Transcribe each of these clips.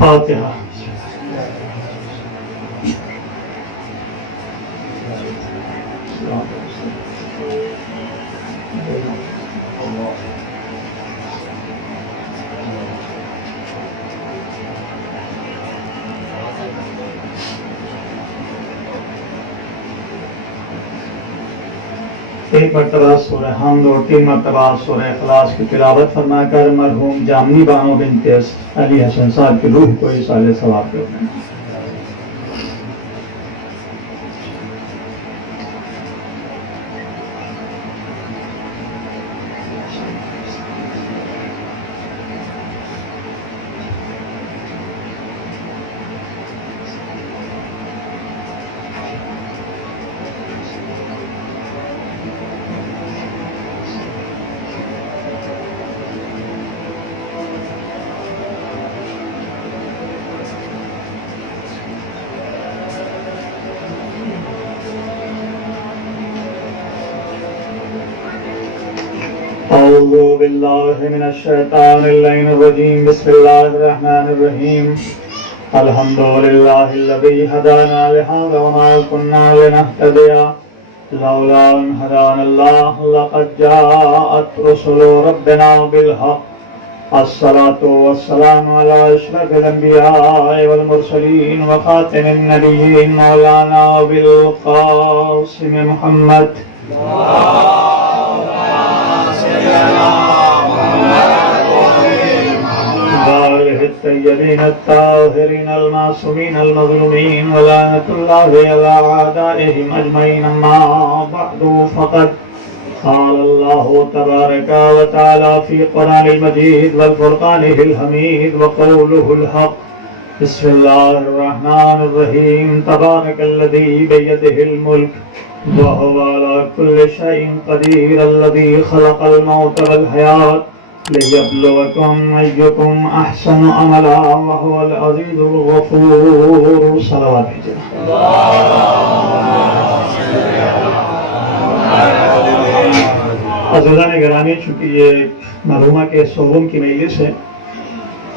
فاتحہ۔ ایک مرتبہ سورہ حمد اور 3 مرتبہ سورہ اخلاص کی تلاوت فرما کر مرحوم جامنی بانو بنت علی حسن صاحب کی روح کو ایصال ثواب کرتے ہیں۔ اعوذ باللہ من الشیطان اللعین الرجیم، بسم اللہ الرحمن الرحیم۔ الحمدللہ الذی ہدانا لہذا وما كنا لنہتدی لولا ان ہدانا اللہ لقد جاءت رسل ربنا بالحق۔ الصلاة والسلام علی اشرف الانبیاء والمرسلین وخاتم النبیین مولانا بالقاسم محمد وآلہ الطیبین الطاہرین المعصومین المظلومین ولعنۃ اللہ علی اعدائہم اجمعین، اما بعد فقد قال اللہ تبارک و تعالی فی قرآن المجید والفرقانہ الحمید وقولہ الحق۔ بسم اللہ الرحمن الرحیم۔ تبارک الذی بیدہ الملک وهو على كل شيء قدير الذي خلق الموت والحياة ليبلوكم أيكم أحسن عملا وهو العزيز الغفور۔ صلوات عزیزان گرامی، چونکہ یہ مرحومہ کے شوروم کی مجلس ہے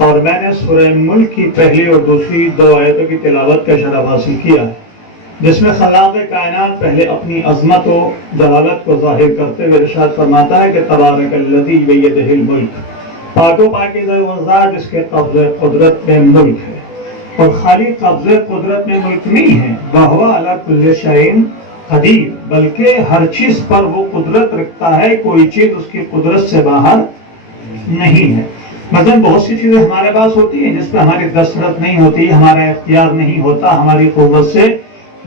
اور میں نے سورہ ملک کی پہلی اور دوسری 2 آیتوں کی تلاوت کا شرف حاصل کیا ہے، جس میں خلاق کائنات پہلے اپنی عظمت و جلالت کو ظاہر کرتے ہوئے ارشاد فرماتا ہے کہ تبارک الذی بیدہ الملک، پاک و پاکیزہ وہ ذات جس کے قبضہ قدرت میں ملک ہے، اور خالی قبضہ قدرت میں ملک نہیں ہے، وہو علی کل شیء قدیر، بلکہ ہر چیز پر وہ قدرت رکھتا ہے، کوئی چیز اس کی قدرت سے باہر نہیں ہے۔ مثلا بہت سی چیزیں ہمارے پاس ہوتی ہیں جس پہ ہماری دسترس نہیں ہوتی، ہمارا اختیار نہیں ہوتا، ہماری قوت سے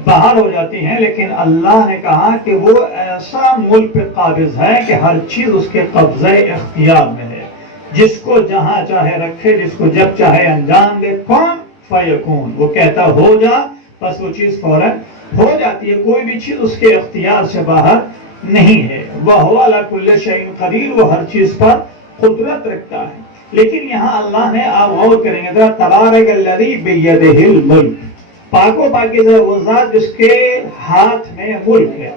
باہر ہو جاتی ہیں، لیکن اللہ نے کہا کہ وہ ایسا ملک پہ قابض ہے کہ ہر چیز اس کے قبضہ اختیار میں ہے، جس کو جہاں چاہے رکھے، جس کو جب چاہے انجام دے، کون فیکون، وہ کہتا ہو جا، بس وہ چیز فوراً ہو جاتی ہے، کوئی بھی چیز اس کے اختیار سے باہر نہیں ہے۔ وَهُوَ عَلَى كُلِّ شَيْءٍ قَدِيرٌ، وہ ہر چیز پر قدرت رکھتا ہے۔ لیکن یہاں اللہ نے، آپ غور کریں گے ذرا، تبارک الذی بیدہ الملک، پاک و پاکیزہ وہ ذات جس کے ہاتھ میں ملک ہے۔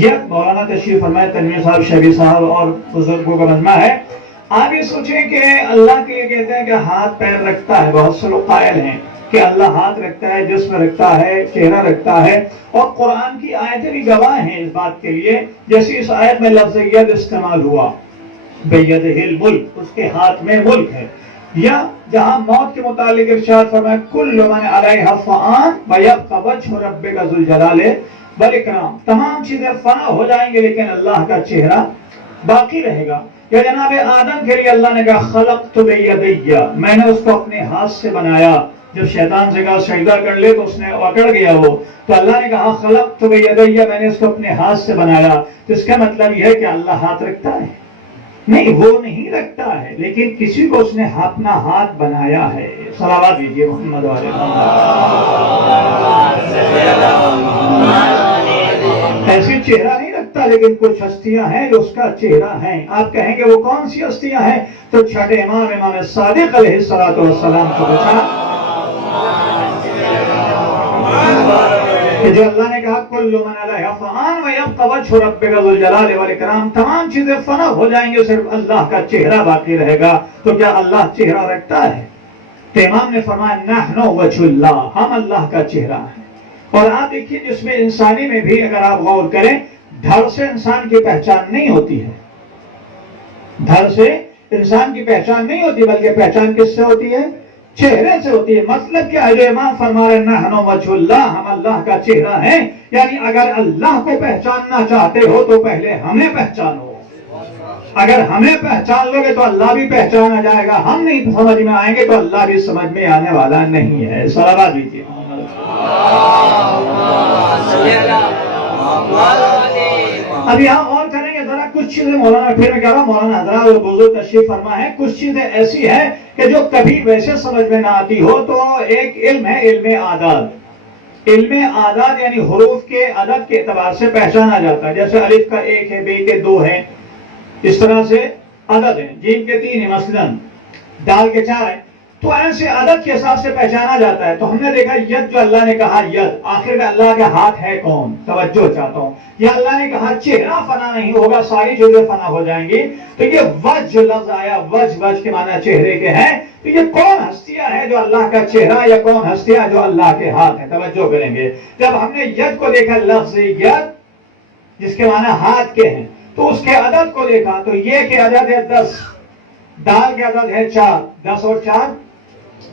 یہ مولانا تشریف فرمائے، تنویر صاحب، شبی صاحب اور بزرگوں کا مجمع ہے۔ آپ یہ سوچیں کہ اللہ کے لیے کہتے ہیں کہ ہاتھ پیر رکھتا ہے، بہت سے لوگ قائل ہیں کہ اللہ ہاتھ رکھتا ہے، جسم رکھتا ہے، چہرہ رکھتا ہے، اور قرآن کی آیتیں بھی گواہ ہیں اس بات کے لیے، جیسے اس آیت میں لفظ ید استعمال ہوا، بیدہ الملک، اس کے ہاتھ میں ملک ہے۔ یا جہاں موت کے متعلق ارشاد فرمایا کل من علیہا فان ویبقی وجہ ربک ذو الجلال والاکرام، تمام چیزیں فنا ہو جائیں گے لیکن اللہ کا چہرہ باقی رہے گا۔ یا جناب آدم کے لیے اللہ نے کہا خلقت بیدی، میں نے اس کو اپنے ہاتھ سے بنایا۔ جب شیطان سے کہا سجدہ کر لے تو اس نے اکڑ گیا وہ، تو اللہ نے کہا خلقت بیدی، میں نے اس کو اپنے ہاتھ سے بنایا۔ تو اس کا مطلب یہ ہے کہ اللہ ہاتھ رکھتا ہے؟ نہیں، وہ نہیں رکھتا ہے، لیکن کسی کو اس نے اپنا ہاتھ بنایا ہے۔ صلوات دیجیے محمد علیہ۔ ایسی چہرہ نہیں رکھتا، لیکن کچھ ہستیاں ہیں جو اس کا چہرہ ہیں۔ آپ کہیں گے وہ کون سی ہستیاں ہیں؟ تو چھٹے امام صادق علیہ السلام کو بچا کہ جو اللہ نے کہا کل من علیہا فان ویبقی وجہ ربک ذو الجلال والاکرام، تمام چیزیں فنا ہو جائیں گے، صرف اللہ کا چہرہ باقی رہے گا۔ تو کیا اللہ چہرہ رکھتا ہے؟ تو امام نے فرمایا نحن وجہ اللہ، ہم اللہ کا چہرہ ہیں۔ اور آپ دیکھیے جس میں انسانی میں بھی اگر آپ غور کریں، دھڑ سے انسان کی پہچان نہیں ہوتی ہے، دھڑ سے انسان کی پہچان نہیں ہوتی، بلکہ پہچان کس سے ہوتی ہے؟ چہرے سے ہوتی ہے۔ مطلب کیا ہے جو امام فرما رہے ہیں نحن وجہ اللہ، ہم اللہ کا چہرہ ہیں، یعنی اگر اللہ کو پہچاننا چاہتے ہو تو پہلے ہمیں پہچانو۔ اگر ہمیں پہچان لو گے تو اللہ بھی پہچانا جائے گا، ہم نہیں سمجھ میں آئیں گے تو اللہ بھی سمجھ میں آنے والا نہیں ہے۔ صلوات دیجیے۔ اب یہاں اور کریں گے ذرا کچھ چیزیں، مولانا پھر میں کہہ رہا ہوں مولانا حضرات اور بزرگ تشریف فرما ہے، کچھ چیزیں ایسی ہیں کہ جو کبھی ویسے سمجھ میں نہ آتی ہو۔ تو ایک علم ہے علم اعداد، علم اعداد یعنی حروف کے عدد کے اعتبار سے پہچانا جاتا ہے، جیسے الف کا 1 ہے، بے کے 2 ہے، اس طرح سے عدد ہیں، جیم کے 3 ہیں مثلاً، دال کے 4 ہیں، تو ایسے عدد کے حساب سے پہچانا جاتا ہے۔ تو ہم نے دیکھا ید، جو اللہ نے کہا ید، آخر میں اللہ کا ہاتھ ہے کون؟ توجہ چاہتا ہوں۔ یا اللہ نے کہا چہرہ فنا نہیں ہوگا، ساری چیزیں فنا ہو جائیں گی، تو یہ وجہ لفظ آیا، وجہ کے معنی چہرے کے ہیں، تو یہ کون ہستیاں ہیں جو اللہ کا چہرہ، یا کون ہستیاں جو اللہ کے ہاتھ ہیں؟ توجہ کریں گے۔ جب ہم نے ید کو دیکھا، لفظ ید جس کے معنی ہاتھ کے ہیں، تو اس کے عدد کو دیکھا تو یہ کے عدد ہے 10، دال کے عدد ہے 4، 10 اور 4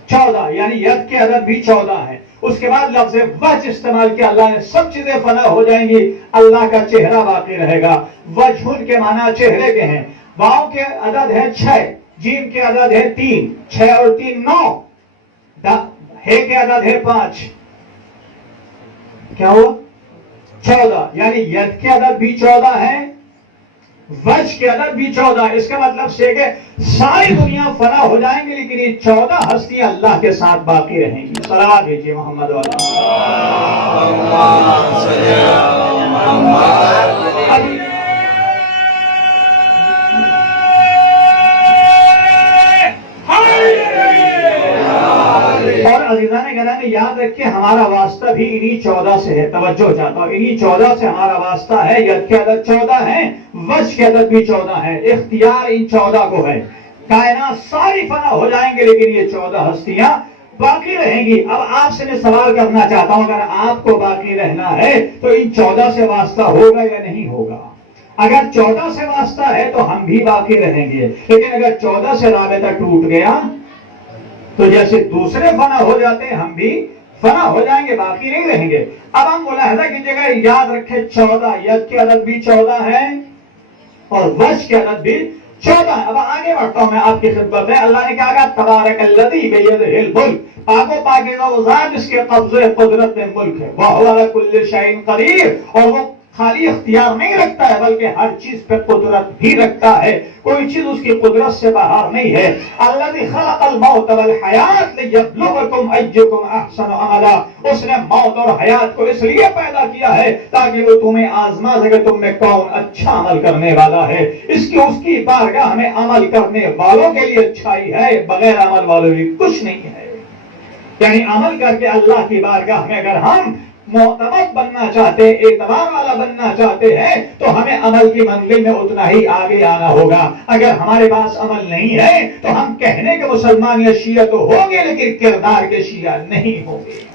14، یعنی ید کے عدد بھی 14 ہے۔ اس کے بعد لفظ وجہ استعمال کیا، اللہ نے سب چیزیں فنا ہو جائیں گی، اللہ کا چہرہ باقی رہے گا۔ وجہ کے معنی چہرے کے ہیں، واو کے عدد ہے 6، جیم کے عدد ہے 3، 6 اور 3 9، ہے کے عدد ہے 5، کیا ہوا؟ 14، یعنی ید کے عدد بھی 14 ہے، وجہ کے عدد بھی 14۔ اس کا مطلب سے کہ ساری دنیا فنا ہو جائیں گی لیکن یہ 14 ہستیاں اللہ کے ساتھ باقی رہیں گی۔ صلوات بھیجیے محمد والا۔ اور عزیزان گرامی یاد رکھیں ہمارا واسطہ بھی انہی 14 سے ہے، توجہ چاہتا ہوں، انہی 14 سے ہمارا واسطہ ہے۔ ید کے عدد 14 ہے، وجہ کے عدد بھی 14 ہے، اختیار ان 14 کو ہے۔ کائنات ساری فنا ہو جائیں گے لیکن یہ 14 ہستیاں باقی رہیں گی۔ اب آپ سے میں سوال کرنا چاہتا ہوں، اگر آپ کو باقی رہنا ہے تو ان 14 سے واسطہ ہوگا یا نہیں ہوگا؟ اگر 14 سے واسطہ ہے تو ہم بھی باقی رہیں گے، لیکن اگر 14 سے رابطہ ٹوٹ گیا تو جیسے دوسرے فنا ہو جاتے ہیں ہم بھی فنا ہو جائیں گے، باقی نہیں رہیں گے۔ اب ہم ملاحظہ کیجیے گا، یاد رکھیں 14 ید کے عدد بھی 14 ہے اور وجہ کے عدد بھی 14 ہے۔ اب آگے بڑھتا ہوں میں آپ کی خدمت میں۔ اللہ نے کہا تبارک الذی بیدہ الملک، پاک و پاکیزہ وہ ذات جس کے قبضے قدرت میں ملک ہے، وہو علی کل شیء قدیر، اور وہ خالی اختیار نہیں رکھتا ہے بلکہ ہر چیز پہ قدرت بھی رکھتا ہے، کوئی چیز اس کی قدرت سے باہر نہیں ہے۔ الذی خلق الموت والحیات لیبلوکم ایکم احسن عملا، اس نے موت اور حیات کو اس لیے پیدا کیا ہے تاکہ وہ تمہیں آزما سکے تم میں کون اچھا عمل کرنے والا ہے۔ اس کی بارگاہ میں عمل کرنے والوں کے لیے اچھائی ہے، بغیر عمل والوں کے کچھ نہیں ہے۔ یعنی عمل کر کے اللہ کی بارگاہ میں اگر ہم معتمد بننا چاہتے، اعتبار والا بننا چاہتے ہیں تو ہمیں عمل کی منزل میں اتنا ہی آگے آنا ہوگا۔ اگر ہمارے پاس عمل نہیں ہے تو ہم کہنے کے مسلمان یا شیعہ تو ہوں گے لیکن کردار کے شیعہ نہیں ہوں گے۔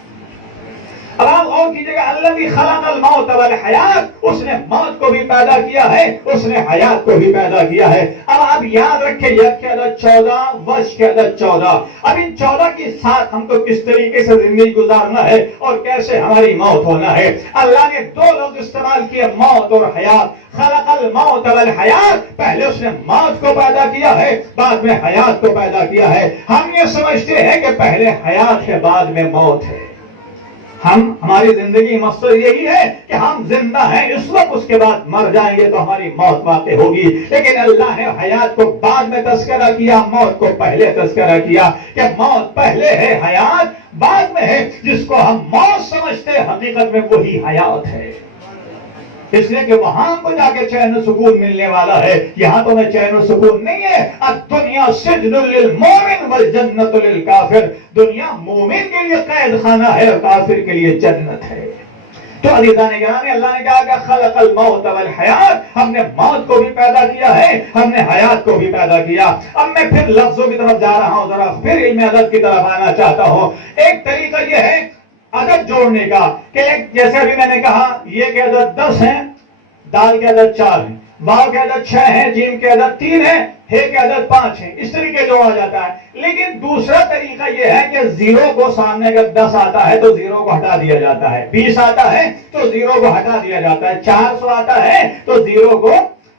اب آپ غور کیجیے گا، الذی خلق الموت والحیات، اس نے موت کو بھی پیدا کیا ہے، اس نے حیات کو بھی پیدا کیا ہے۔ اب آپ یاد رکھیں ید کے عدد 14، وجہ کے عدد 14۔ اب ان 14 کے ساتھ ہم کو کس طریقے سے زندگی گزارنا ہے اور کیسے ہماری موت ہونا ہے۔ اللہ نے 2 لفظ استعمال کیے، موت اور حیات۔ خلق الموت والحیات، پہلے اس نے موت کو پیدا کیا ہے، بعد میں حیات کو پیدا کیا ہے۔ ہم یہ سمجھتے ہیں کہ پہلے حیات ہے بعد میں موت ہے۔ ہماری زندگی مقصد یہی ہے کہ ہم زندہ ہیں اس وقت، اس کے بعد مر جائیں گے تو ہماری موت واقع ہوگی، لیکن اللہ نے حیات کو بعد میں تذکرہ کیا، موت کو پہلے تذکرہ کیا، کہ موت پہلے ہے حیات بعد میں ہے۔ جس کو ہم موت سمجھتے حقیقت میں وہی حیات ہے، اس لیے کہ وہاں کو جا کے چین و سکون ملنے والا ہے، یہاں تو میں چین و سکون نہیں ہے۔ الدنیا سجن للمومن والجنت للکافر، دنیا مومن کے لیے قید خانہ ہے اور کافر کے لیے جنت ہے۔ تو عزیزان گرامی اللہ نے کہا کہ خلق الموت والحیات، ہم نے موت کو بھی پیدا کیا ہے، ہم نے حیات کو بھی پیدا کیا۔ اب میں پھر لفظوں کی طرف جا رہا ہوں، ذرا پھر علم عدد کی طرف آنا چاہتا ہوں۔ ایک طریقہ یہ ہے عدد جوڑنے کا کہ جیسے ابھی میں نے کہا یہ کے عدد 10 ہیں، دال کے عدد 4 ہیں، واو کے عدد 6 ہیں، جیم کے عدد 3 ہیں، ہے کے عدد 5 ہیں، اس طریقے جوڑا جاتا ہے۔ لیکن دوسرا طریقہ یہ ہے کہ زیرو کو سامنے اگر 10 آتا ہے تو زیرو کو ہٹا دیا جاتا ہے، 20 آتا ہے تو زیرو کو ہٹا دیا جاتا ہے، 400 آتا ہے تو زیرو کو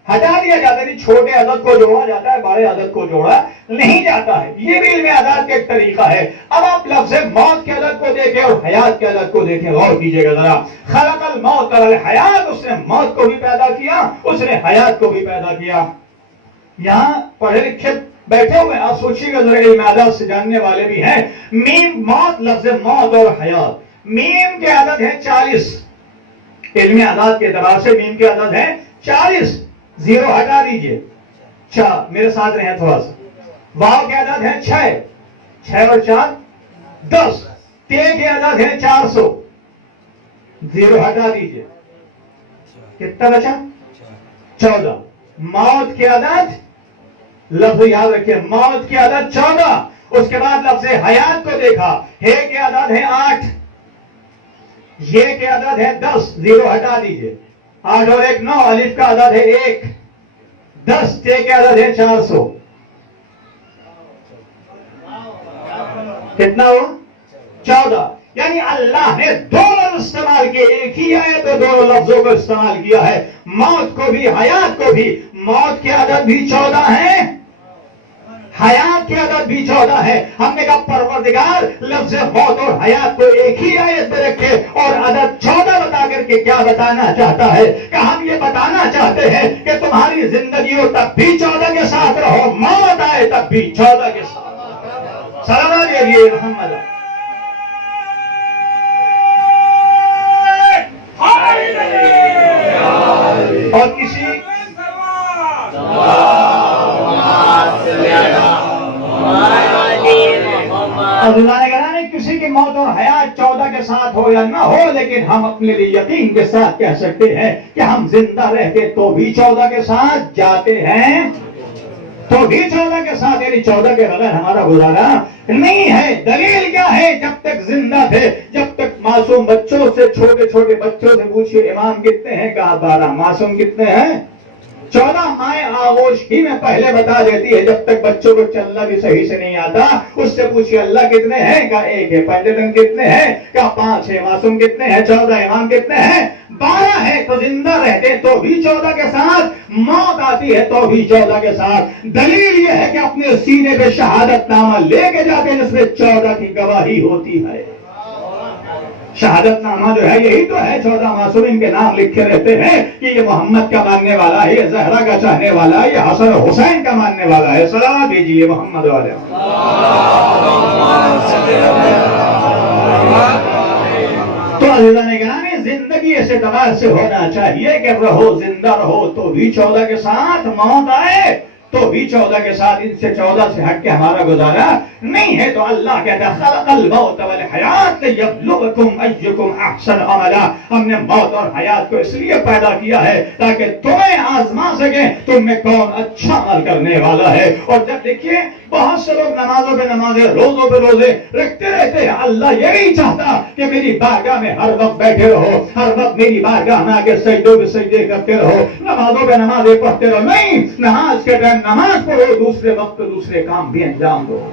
ہٹا دیا جاتا ہے، چھوٹے عدد کو جوڑا جاتا ہے، بڑے عدد کو جوڑا نہیں جاتا ہے۔ یہ بھی علم اعداد کا ایک طریقہ ہے۔ اب آپ لفظ موت کے عدد کو دیکھیں اور حیات کے عدد کو دیکھیں، غور کیجئے گا ذرا۔ خلق الموت والحیات، اس نے موت کو بھی پیدا کیا، اس نے حیات کو بھی پیدا کیا۔ یہاں پڑھے لکھے بیٹھے ہوئے آپ سوچیے گا ذرا، علم اعداد سے جاننے والے بھی ہیں۔ میم موت، لفظ موت اور حیات، میم کے عدد ہے 40، علم اعداد کے اعتبار سے میم کے عدد ہے 40، زیرو ہٹا دیجئے، میرے ساتھ رہیں تھوڑا سا۔ واو کے عدد ہے 6، 6 اور 4 10، تے کے عدد ہے 400، زیرو ہٹا دیجئے، کتنا بچا؟ 14۔ موت کے عدد، لفظ یاد رکھیے، موت کے عدد 14۔ اس کے بعد لفظ حیات کو دیکھا، ہے کے عدد ہے 8، یہ کے عدد ہے 10، زیرو ہٹا دیجئے، 8 اور 1 9، الف کا عدد ہے 1، 10، تے کے عدد ہے 400، کتنا ہوا؟ 14۔ یعنی اللہ نے دو لفظ استعمال کیے، ایک ہی آیت میں دو لفظوں کو استعمال کیا ہے، موت کو بھی حیات کو بھی۔ موت کے عدد بھی 14 ہیں، حیات کے عدد بھی 14 ہے۔ ہم نے کہا پروردگار لفظ موت اور حیات کو ایک ہی آیت میں رکھے اور عدد 14 بتا کر کے کیا بتانا چاہتا ہے؟ کہ ہم یہ بتانا چاہتے ہیں کہ تمہاری زندگی ہو تب بھی 14 کے ساتھ رہو، موت آئے تب بھی 14 کے ساتھ۔ سلام علیہ محمد۔ اور کسی کسی کی موت اور حیات 14 کے ساتھ ہو یا نہ ہو، لیکن ہم اپنے لیے یقین کے ساتھ کہہ سکتے ہیں کہ ہم زندہ رہتے تو بھی 14 کے ساتھ، جاتے ہیں تو بھی 14 کے ساتھ، یعنی 14 کے بغیر ہمارا گزارا نہیں ہے۔ دلیل کیا ہے؟ جب تک زندہ تھے، جب تک معصوم بچوں سے، چھوٹے چھوٹے بچوں سے پوچھئے امام کتنے ہیں؟ کہا 12۔ معصوم کتنے ہیں؟ 14۔ مائیں آغوش ہی میں پہلے بتا دیتی ہے، جب تک بچوں کو چلنا بھی صحیح سے نہیں آتا، اس سے پوچھئے اللہ کتنے ہیں؟ کہا 1 ہے۔ پہلے دن کتنے ہیں؟ کہا 5 ہے۔ معصوم کتنے ہیں؟ 14۔ امام کتنے ہیں؟ 12 ہے۔ تو زندہ رہتے تو بھی 14 کے ساتھ، موت آتی ہے تو بھی 14 کے ساتھ۔ دلیل یہ ہے کہ اپنے سینے پہ شہادت نامہ لے کے جاتے ہیں جس میں 14 کی گواہی ہوتی ہے۔ شہادت نامہ جو ہے یہی تو ہے، 14 معصومین کے نام لکھے رہتے ہیں کہ یہ محمد کا ماننے والا ہے، یہ زہرا کا چاہنے والا ہے، یہ حسن حسین کا ماننے والا ہے۔ سلام دیجیے محمد والے۔ تو عزیزان گرامی، زندگی اس اعتبار سے ہونا چاہیے کہ رہو، زندہ رہو تو بھی 14 کے ساتھ، موت آئے تو بھی 14 کے ساتھ، ان سے 14 سے ہٹ کے ہمارا گزارا نہیں ہے۔ تو اللہ کہتا ہے خلق الموت والحیات لیبلوکم ایکم احسن عملا، ہم نے موت اور حیات کو اس لیے پیدا کیا ہے تاکہ تمہیں آزما سکیں تم میں کون اچھا عمل کرنے والا ہے۔ اور جب دیکھیے بہت سے لوگ نمازوں پہ نمازیں، روزوں پہ روزے رکھتے رہتے ہیں، اللہ یہ نہیں چاہتا کہ میری بارگاہ میں ہر وقت بیٹھے رہو، ہر وقت میری بارگاہ میں آگے سجدوں پہ سجدے کرتے رہو، نمازوں پہ نمازیں پڑھتے رہو۔ نہیں، نماز کے ٹائم نماز پڑھو، دوسرے وقت دوسرے کام بھی انجام دو۔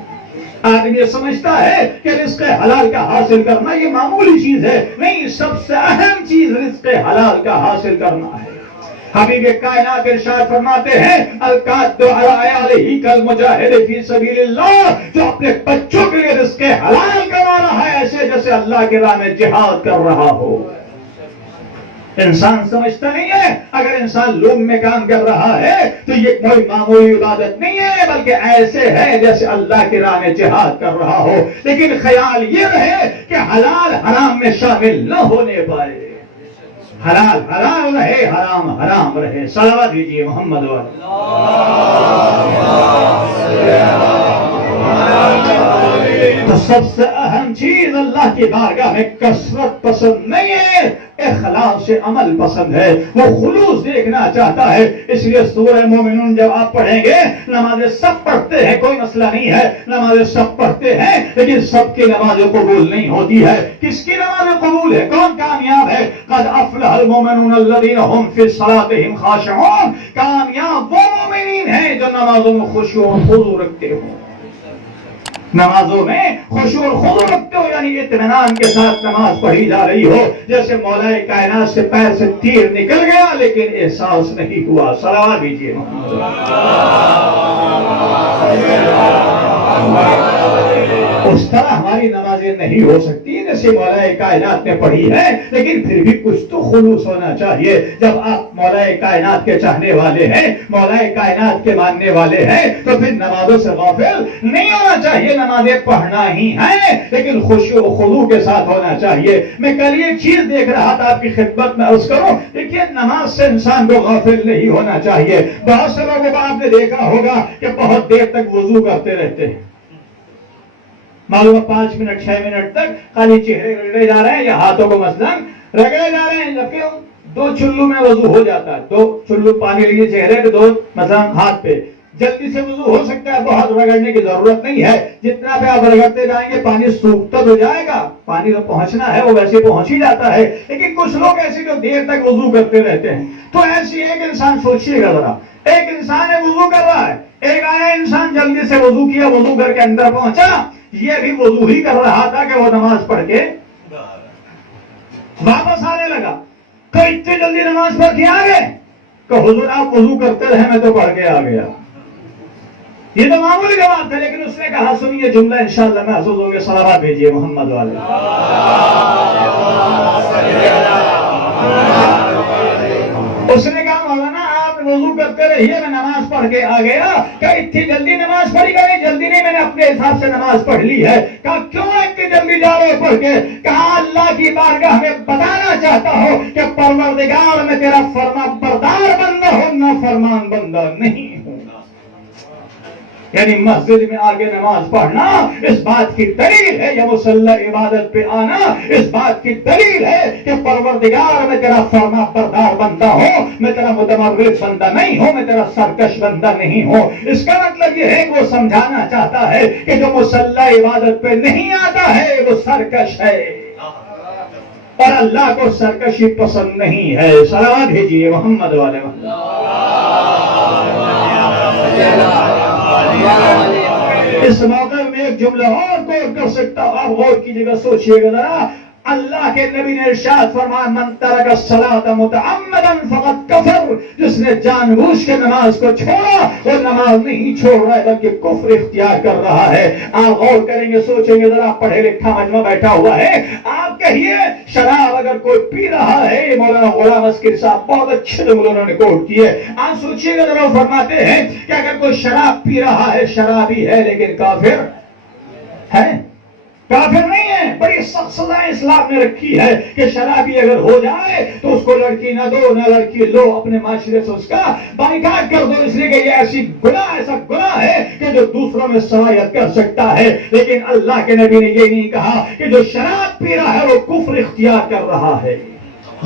آدمی یہ سمجھتا ہے کہ رزق حلال کا حاصل کرنا یہ معمولی چیز ہے، نہیں، سب سے اہم چیز رزق حلال کا حاصل کرنا ہے۔ حبیب کائنات ارشاد فرماتے ہیں القاد علی علیہ کالمجاہد فی سبیل اللہ، جو اپنے بچوں کے لیے رزق حلال کروا رہا ہے ایسے جیسے اللہ کے راہ میں جہاد کر رہا ہو۔ انسان سمجھتا نہیں ہے اگر انسان لوم میں کام کر رہا ہے تو یہ کوئی معمولی عبادت نہیں ہے، بلکہ ایسے ہے جیسے اللہ کی راہ میں جہاد کر رہا ہو۔ لیکن خیال یہ رہے کہ حلال حرام میں شامل نہ ہونے پائے، حلال حلال رہے، حرام حرام رہے۔ صلوات دیجیے محمد والے۔ تو سب سے اہم چیز اللہ کی بارگاہ میں کثرت پسند نہیں ہے، اخلاص سے عمل پسند ہے، وہ خلوص دیکھنا چاہتا ہے۔ اس لیے سورہ مومنون جب آپ پڑھیں گے، نمازیں سب پڑھتے ہیں، کوئی مسئلہ نہیں ہے، نمازیں سب پڑھتے ہیں، لیکن سب کی نمازیں قبول نہیں ہوتی ہے۔ کس کی نمازیں قبول ہے؟ کون کامیاب ہے؟ قد افلح المؤمنون الذین هم فی صلاتهم خاشعون، کامیاب وہ مومنین ہیں جو نمازوں میں خشوع و خضوع رکھتے ہوں۔ نمازوں میں خشوع و خضوع رکھتے ہو یعنی اطمینان کے ساتھ نماز پڑھی جا رہی ہو، جیسے مولا کائنات سے پیر سے تیر نکل گیا لیکن احساس نہیں ہوا۔ صلوات بھیجیے اس طرح ہماری نمازیں نہیں ہو سکتی جیسے مولا کائنات نے پڑھی ہے، لیکن پھر بھی کچھ تو خلوص ہونا چاہیے۔ جب آپ مولا کائنات کے چاہنے والے ہیں، مولا کائنات کے ماننے والے ہیں، تو پھر نمازوں سے غافل نہیں ہونا چاہیے۔ نمازیں پڑھنا ہی ہے لیکن خشوع و خضوع کے ساتھ ہونا چاہیے۔ میں کل یہ چیز دیکھ رہا تھا، آپ کی خدمت میں عرض کروں، دیکھیے نماز سے انسان کو غافل نہیں ہونا چاہیے۔ بہت سے لوگوں کو آپ نے دیکھا ہوگا کہ بہت دیر تک وضو کرتے رہتے ہیں، معلوم 5 منٹ 6 منٹ تک خالی چہرے رگڑے جا رہے ہیں یا ہاتھوں کو مثلاً رگڑے جا رہے ہیں، جبکہ 2 چلو میں وضو ہو جاتا ہے۔ 2 چلو پانی لیجیے چہرے پہ، 2 مثلاً ہاتھ پہ، جلدی سے وضو ہو سکتا ہے، بہت رگڑنے کی ضرورت نہیں ہے۔ جتنا پہ آپ رگڑتے جائیں گے پانی سوکھتا تو جائے گا، پانی تو پہنچنا ہے وہ ویسے پہنچ ہی جاتا ہے، لیکن کچھ لوگ ایسے جو دیر تک وضو کرتے رہتے ہیں۔ تو ایسی ایک انسان سوچیے گا ذرا، ایک انسان ہے وضو کر رہا ہے، ایک آیا انسان جلدی سے وضو کیا، وضو کر کے اندر پہنچا، یہ بھی وضو ہی کر رہا تھا کہ وہ نماز پڑھ کے واپس آنے لگا۔ تو اتنی جلدی نماز پڑھ کے آ گئے کہ حضور آپ وضو کرتے رہے، میں تو پڑھ کے آ گیا۔ یہ تو معمولی جواب تھا، لیکن اس نے کہا سنیے جملہ انشاءاللہ محسوس ہوں گے، صلوات بھیجیے محمد والے۔ اس نے کہا مولانا آپ وضو کرتے رہیے، میں نماز پڑھ کے آ گیا۔ کہ اتنی جلدی نماز پڑھی گئی؟ جلدی نہیں، میں نے اپنے حساب سے نماز پڑھ لی ہے۔ کہا کیوں اتنی جلدی جا رہے ہو پڑھ کے؟ کہا اللہ کی بارگاہ میں بتانا چاہتا ہوں کہ پروردگار میں تیرا فرما بردار بندہ ہوں، نہ فرمان بندہ نہیں ہوں۔ یعنی مسجد میں آگے نماز پڑھنا اس بات کی دلیل ہے، یا مصلی عبادت پہ آنا اس بات کی دلیل ہے کہ پروردگار میں تیرا فرما بردار بندہ ہوں، میں تیرا متمرد بندہ نہیں ہوں، میں تیرا سرکش بندہ نہیں ہوں۔ اس کا مطلب یہ ہے کہ وہ سمجھانا چاہتا ہے کہ جو مصلی عبادت پہ نہیں آتا ہے وہ سرکش ہے، اور اللہ کو سرکشی پسند نہیں ہے۔ صلوات بھیجیے محمد والے۔ اس موقع میں ایک جملہ اور غور کر سکتا ہوں، آپ غور کیجیے گا، سوچیے گا ذرا۔ اللہ کے نبی نے ارشاد فرمایا من ترک الصلاۃ متعمدا فقد کفر، جس نے جان بوجھ کے نماز کو چھوڑا وہ نماز نہیں چھوڑ رہا ہے بلکہ کفر اختیار کر رہا ہے۔ آپ غور کریں گے، سوچیں گے ذرا، پڑھے لکھا مجمع بیٹھا ہوا ہے، آپ کہیے شراب اگر کوئی پی رہا ہے، مولانا غلام اسکر صاحب بہت اچھے جملے انہوں نے کوٹ کیے، آپ سوچیے گا ذرا، فرماتے ہیں کہ اگر کوئی شراب پی رہا ہے، شرابی ہے لیکن کافر ہے؟ کافر نہیں ہے۔ بڑی سخت سزا اسلام نے رکھی ہے کہ شرابی اگر ہو جائے تو اس کو لڑکی نہ دو نہ لڑکی لو، اپنے معاشرے سے اس کا بائیکاٹ کر دو، اس لیے کہ یہ ایسی گناہ، ایسا گناہ ہے کہ جو دوسروں میں سوایت کر سکتا ہے۔ لیکن اللہ کے نبی نے یہ نہیں کہا کہ جو شراب پی رہا ہے وہ کفر اختیار کر رہا ہے،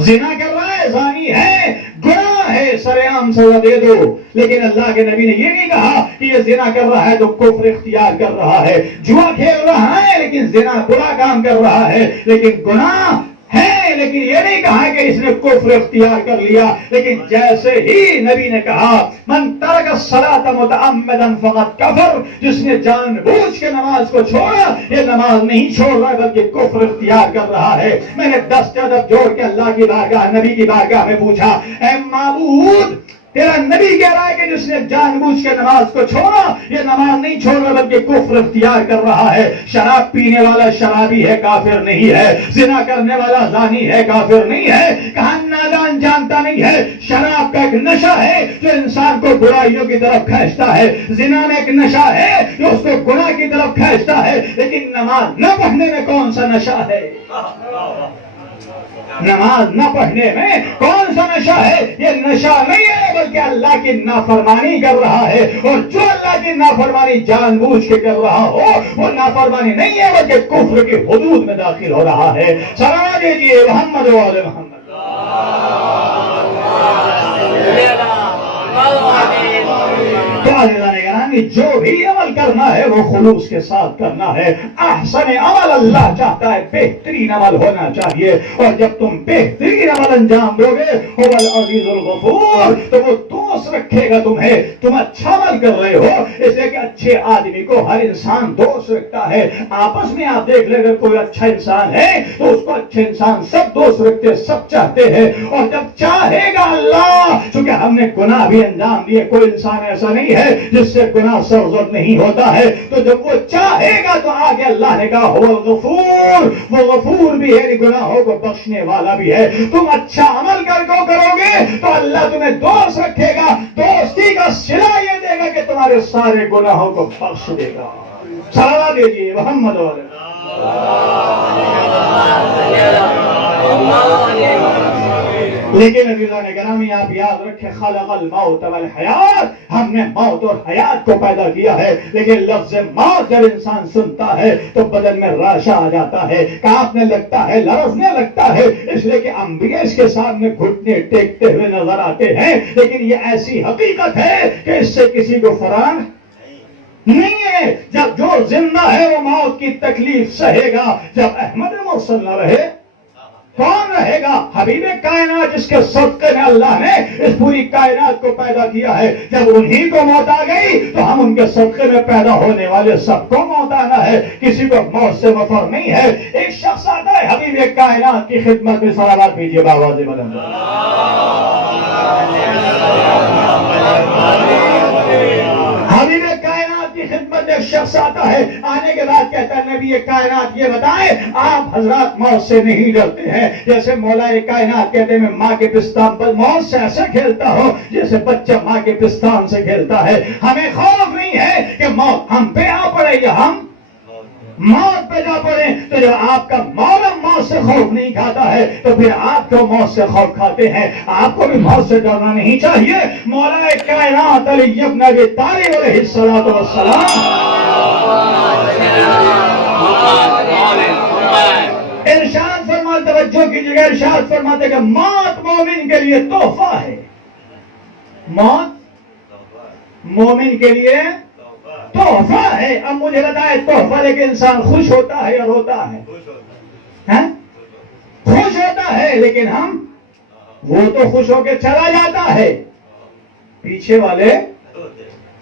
زنا کر رہا ہے، زانی ہے، گناہ ہے، سرعام سزا دے دو۔ لیکن اللہ کے نبی نے یہ نہیں کہا کہ یہ زنا کر رہا ہے تو کفر اختیار کر رہا ہے، جوا کھیل رہا ہے لیکن زنا برا کام کر رہا ہے لیکن گناہ ہے، لیکن یہ نہیں کہا کہ اس نے کفر اختیار کر لیا۔ لیکن جیسے ہی نبی نے کہا من ترک الصلاۃ متعمدا فقد کفر، جس نے جان بوجھ کے نماز کو چھوڑا یہ نماز نہیں چھوڑ رہا بلکہ کفر اختیار کر رہا ہے۔ میں نے 10 عدد جوڑ کے اللہ کی بارگاہ، نبی کی بارگاہ میں پوچھا، اے معبود تیرا نبی کہہ رہا ہے کہ جس نے جان بوجھ کے نماز کو چھوڑا یہ نماز نہیں چھوڑ رہا بلکہ کفر اختیار کر رہا ہے۔ شراب پینے والا شرابی ہے، کافر نہیں ہے۔ زنا کرنے والا زانی ہے، کافر نہیں ہے۔ کہاں نادان جانتا نہیں ہے، شراب کا ایک نشہ ہے جو انسان کو برائیوں کی طرف کھینچتا ہے، زنا میں ایک نشہ ہے جو اس کو گناہ کی طرف کھینچتا ہے، لیکن نماز نہ پڑھنے میں کون سا نشہ ہے؟ نماز نہ پڑھنے میں کون سا نشہ ہے؟ یہ نشہ نہیں ہے بلکہ اللہ کی نافرمانی کر رہا ہے، اور جو اللہ کی نافرمانی جان بوجھ کے کر رہا ہو وہ نافرمانی نہیں ہے بلکہ کفر کی حدود میں داخل ہو رہا ہے۔ سلام دیجیے محمد و آل محمد۔ جو بھی عمل کرنا ہے وہ خلوص کے ساتھ کرنا ہے۔ احسن عمل اللہ چاہتا ہے، بہترین عمل ہونا چاہیے، اور جب تم بہترین عمل انجام دو گے هو العزیز الغفور، تو وہ دوست رکھے گا تمہیں۔ تم اچھا عمل کر رہے ہو، اس لیے کہ اچھے آدمی کو ہر انسان دوست رکھتا ہے۔ آپس میں آپ دیکھ لیں اگر کوئی اچھا انسان ہے تو اس کو اچھے انسان سب دوست رکھتے، سب چاہتے ہیں، اور جب چاہے گا اللہ، چونکہ ہم نے گناہ بھی انجام دیے، کوئی انسان ایسا نہیں ہے جس سے گناہ سرزد نہیں ہوتا ہے، تو جب وہ چاہے گا تو آگے اللہ نے کہا هو الغفور، وہ غفور بھی ہے، گناہوں کو بخشنے والا بھی ہے۔ تم اچھا عمل کرو گے تو اللہ تمہیں دوست رکھے گا، دوستی کا صلہ یہ دے گا کہ تمہارے سارے گناہوں کو بخش دے گا۔ صلوات دیجیے محمد علیہ۔ لیکن عزیزان گرامی آپ یاد رکھیں خلق الموت والحیات، ہم نے موت اور حیات کو پیدا کیا ہے، لیکن لفظ موت جب انسان سنتا ہے تو بدن میں راشا آ جاتا ہے، کانپنے لگتا ہے، لرزنے لگتا ہے، اس لیے کہ انبیاء اس کے سامنے گھٹنے ٹیکتے ہوئے نظر آتے ہیں، لیکن یہ ایسی حقیقت ہے کہ اس سے کسی کو فرار نہیں ہے۔ جب جو زندہ ہے وہ موت کی تکلیف سہے گا، جب احمد مرسل نہ رہے کون رہے گا؟ حبیب کائنات جس کے صدقے میں اللہ نے اس پوری کائنات کو پیدا کیا ہے، جب انہی کو موت آ گئی تو ہم ان کے صدقے میں پیدا ہونے والے سب کو موت آنا ہے، کسی کو موت سے مفر نہیں ہے۔ ایک شخص آتا ہے حبیب کائنات کی خدمت میں، صلوات بھیجیے باواز بلند۔ حبیب کائنات کی خدمت ایک شخص آتا ہے، آنے کے بعد کہتا ہے نبی کائنات یہ بتائیں آپ حضرات موت سے نہیں ڈرتے ہیں؟ جیسے مولا کائنات کہتے ہیں میں ماں کے پستان پر موت سے ایسے کھیلتا ہوں جیسے بچہ ماں کے پستان سے کھیلتا ہے۔ ہمیں خوف نہیں ہے کہ موت ہم پہ آ پڑے یا ہم موت پہ جا پڑے، تو جب آپ کا مولا موت سے خوف نہیں کھاتا ہے تو پھر آپ کو موت سے خوف کھاتے ہیں۔ آپ کو بھی موت سے ڈرنا نہیں چاہیے۔ مولا کائنات علی ابن ابی طالب علیہ الصلوۃ والسلام ارشاد فرماتے، توجہ کیجیے گا، ارشاد فرماتے کہ موت مومن کے لیے تحفہ ہے۔ موت مومن کے لیے تحفہ ہے۔ اب مجھے بتائے تحفہ لے کے انسان خوش ہوتا ہے یا روتا ہے؟ خوش ہوتا ہے، لیکن ہم وہ تو خوش ہو کے چلا جاتا ہے، پیچھے والے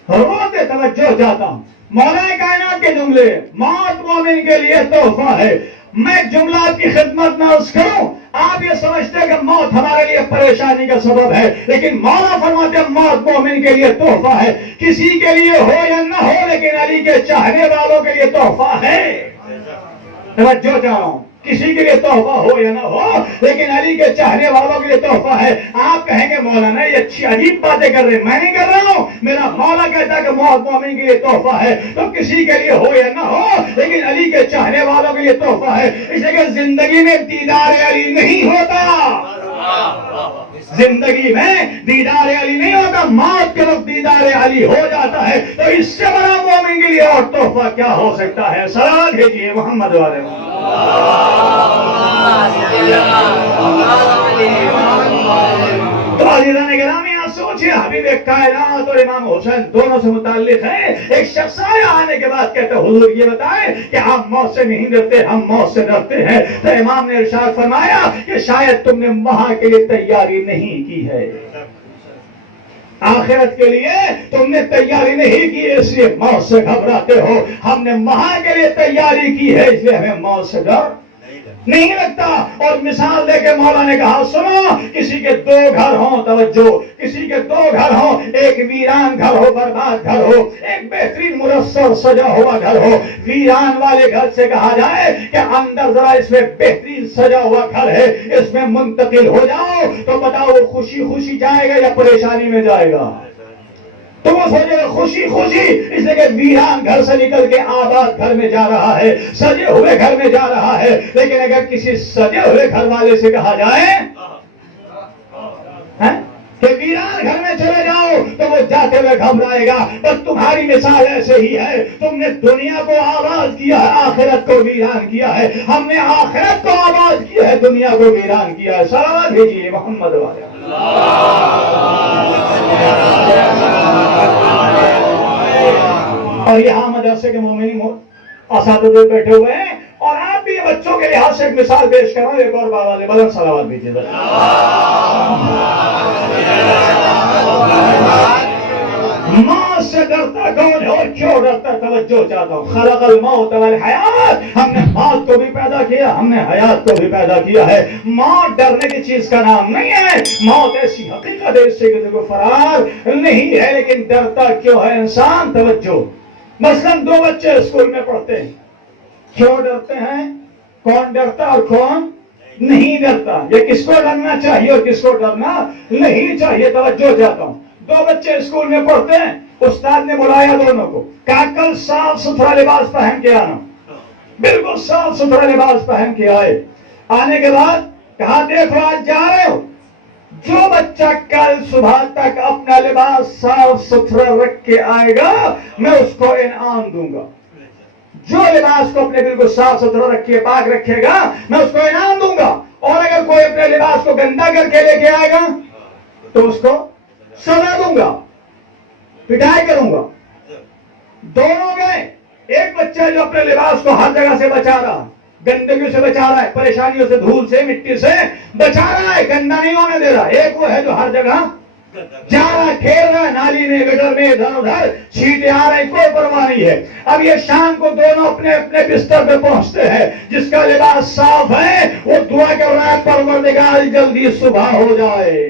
روتے۔ توجہ چاہتا ہوں، مولا کائنات کے جملے موت مومن کے لیے تحفہ ہے۔ میں جملہ آپ کی خدمت میں عرض کروں، آپ یہ سمجھتے ہیں کہ موت ہمارے لیے پریشانی کا سبب ہے، لیکن مولا فرماتے ہیں موت مومن کے لیے تحفہ ہے۔ کسی کے لیے ہو یا نہ ہو، لیکن علی کے چاہنے والوں کے لیے تحفہ ہے۔ توجہ چاہ رہا ہوں، کسی کے لیے تحفہ ہو یا نہ ہو، لیکن علی کے چاہنے والوں کے لیے تحفہ ہے۔ آپ کہیں گے مولانا یہ اچھی عجیب باتیں کر رہے ہیں، میں نہیں کر رہا ہوں، میرا مولا کہتا ہے کہ موت مومن کے لیے تحفہ ہے، تو کسی کے لیے ہو یا نہ ہو، لیکن علی کے چاہنے والوں کے لیے تحفہ ہے۔ اس لیے کہ زندگی میں دیدار علی نہیں ہوتا، زندگی میں دیدار علی نہیں ہوتا، موت کے وقت دیدار علی ہو جاتا ہے، تو اس سے بڑا مومن کے لیے اور تحفہ کیا ہو سکتا ہے؟ صلوات بھیجیے محمد والے۔ تو عزیزان گرامی آپ سوچئے، حبیب کائنات اور امام حسین دونوں سے متعلق ہے۔ ایک شخص آیا، آنے کے بعد کہتے حضور یہ بتائیں کہ آپ موت سے نہیں ڈرتے؟ ہم موت سے ڈرتے ہیں۔ تو امام نے ارشاد فرمایا کہ شاید تم نے وہاں کے لیے تیاری نہیں کی ہے، آخرت کے لیے تم نے تیاری نہیں کی ہے، اس لیے موت سے گھبراتے ہو۔ ہم نے وہاں کے لیے تیاری کی ہے، اس لیے ہمیں موت سے ڈر نہیں لگتا۔ اور مثال دے کے مولا نے کہا سنو، کسی کے دو گھر ہوں، توجہ، کسی کے دو گھر ہوں، ایک ویران گھر ہو، برباد گھر ہو، ایک بہترین مرصع سجا ہوا گھر ہو۔ ویران والے گھر سے کہا جائے کہ اندر ذرا اس میں بہترین سجا ہوا گھر ہے، اس میں منتقل ہو جاؤ، تو بتاؤ وہ خوشی خوشی جائے گا یا پریشانی میں جائے گا؟ تو تو وہ سوچے خوشی خوشی، اس لیے کہ ویران گھر سے نکل کے آباد گھر میں جا رہا ہے، سجے ہوئے گھر میں جا رہا ہے. لیکن اگر کسی سجے ہوئے گھر والے سے کہا جائے کہ ویران گھر میں چلے جاؤ، تو وہ جاتے ہوئے گھبرائے گا. بس تمہاری مثال ایسے ہی ہے. تم نے دنیا کو آباد کیا ہے، آخرت کو ویران کیا ہے. ہم نے آخرت کو آباد کیا ہے، دنیا کو ویران کیا ہے. سلام بھیجیے محمد والے. اور یہاں مدرسے کے مومنین اساتذہ بیٹھے ہوئے ہیں، اور آپ بھی بچوں کے لحاظ سے ایک مثال پیش کر رہا ہوں. ایک اور بابا نے بلند صلوات بھیجیے. موت سے ڈرتا کون ہے اور کیوں ڈرتا؟ توجہ چاہتا ہوں. خلق الموت والحیات، ہم نے موت کو بھی پیدا کیا، ہم نے حیات کو بھی پیدا کیا ہے. موت ڈرنے کی چیز کا نام نہیں ہے. موت ایسی حقیقت ہے اس سے کہ کوئی فرار نہیں ہے. لیکن ڈرتا کیوں ہے انسان؟ توجہ. مثلا دو بچے اسکول میں پڑھتے ہیں، کیوں ڈرتے ہیں؟ کون ڈرتا اور کون نہیں ڈرتا؟ یہ کس کو ڈرنا چاہیے اور کس کو ڈرنا نہیں چاہیے؟ توجہ چاہتا ہوں. دو بچے اسکول میں پڑھتے ہیں، استاد نے بلایا دونوں کو، کہا کل صاف ستھرا لباس پہن کے آنا. بالکل صاف ستھرا لباس پہن کے آئے. آنے کے بعد کہا دیکھو آج جا رہے ہو، جو بچہ کل صبح تک اپنا لباس صاف ستھرا رکھ کے آئے گا میں اس کو انعام دوں گا. جو لباس کو اپنے بالکل صاف ستھرا رکھے پاک رکھے گا میں اس کو انعام دوں گا. اور اگر کوئی اپنے لباس کو گندا کر کے لے کے آئے گا تو اس کو سزا دوں گا، پٹائی کروں گا. دونوں گئے. ایک بچہ جو اپنے لباس کو ہر جگہ سے بچا رہا، گندگی سے بچا رہا ہے، پریشانیوں سے، دھول سے، مٹی سے بچا رہا ہے، گندا نہیں ہونے دے رہا. ایک وہ ہے جو ہر جگہ جا رہا ہے، کھیل رہا ہے، نالی میں، گٹر میں، ادھر ادھر چھینٹیں آ رہی، کوئی پرواہ نہیں ہے. اب یہ شام کو دونوں اپنے اپنے بستر پہ پہنچتے ہیں. جس کا لباس صاف ہے وہ دعا کر رہا ہے پروردگار جلدی صبح ہو جائے.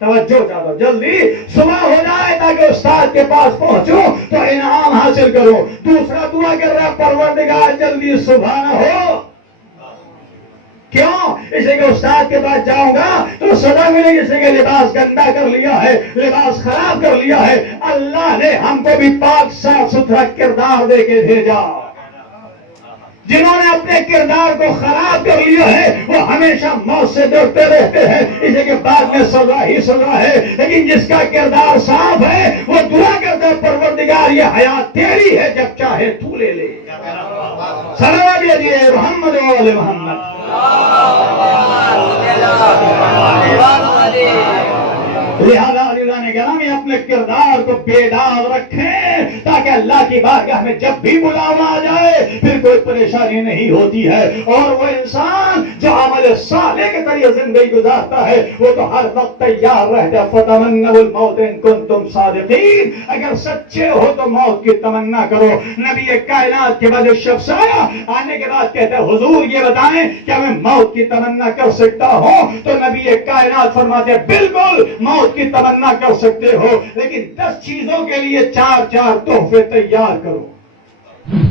توجہ چاہتا ہوں، جلدی صبح ہو جائے تاکہ استاد کے پاس پہنچوں تو انعام حاصل کروں. دوسرا دعا کر رہا ہے پروردگار جلدی صبح نہ ہو. کیوں؟ اس لیے کہ استاد کے پاس جاؤں گا تو سزا ملے گی. اس لیے کہ لباس گندا کر لیا ہے، لباس خراب کر لیا ہے. اللہ نے ہم کو بھی پاک صاف ستھرا کردار دے کے بھیجا. جنہوں نے اپنے کردار کو خراب کر لیا ہے وہ ہمیشہ موت سے ڈرتے رہتے ہیں، اس لیے کہ بعد میں سزا ہی سزا ہے. لیکن جس کا کردار صاف ہے وہ دعا کرتا ہے پروردگار یہ حیات تیری ہے، جب چاہے تو لے لے. صلوات دیجیے محمد وعلى محمد. لہذا اللہ نے کہا میں اپنے کردار کو بیدار رکھیں تاکہ اللہ کی بارگاہ میں جب بھی بلاوا آ جائے پھر کوئی پریشانی نہیں ہوتی ہے. اور وہ انسان جو عمل صالح کے ذریعے زندگی گزارتا ہے وہ تو ہر وقت تیار رہتا ہے. فتمنوا الموت ان کنتم صادقین، اگر سچے ہو تو موت کی تمنا کرو. نبی کائنات کے بعد شخص آیا، آنے کے بعد کہتا ہے حضور یہ بتائیں کیا میں موت کی تمنا کر سکتا ہوں؟ تو نبی کائنات فرماتے ہیں بالکل موت کی تمنا کر سکتے ہو، لیکن 10 چیزوں کے لیے 4 تحفے تیار کرو.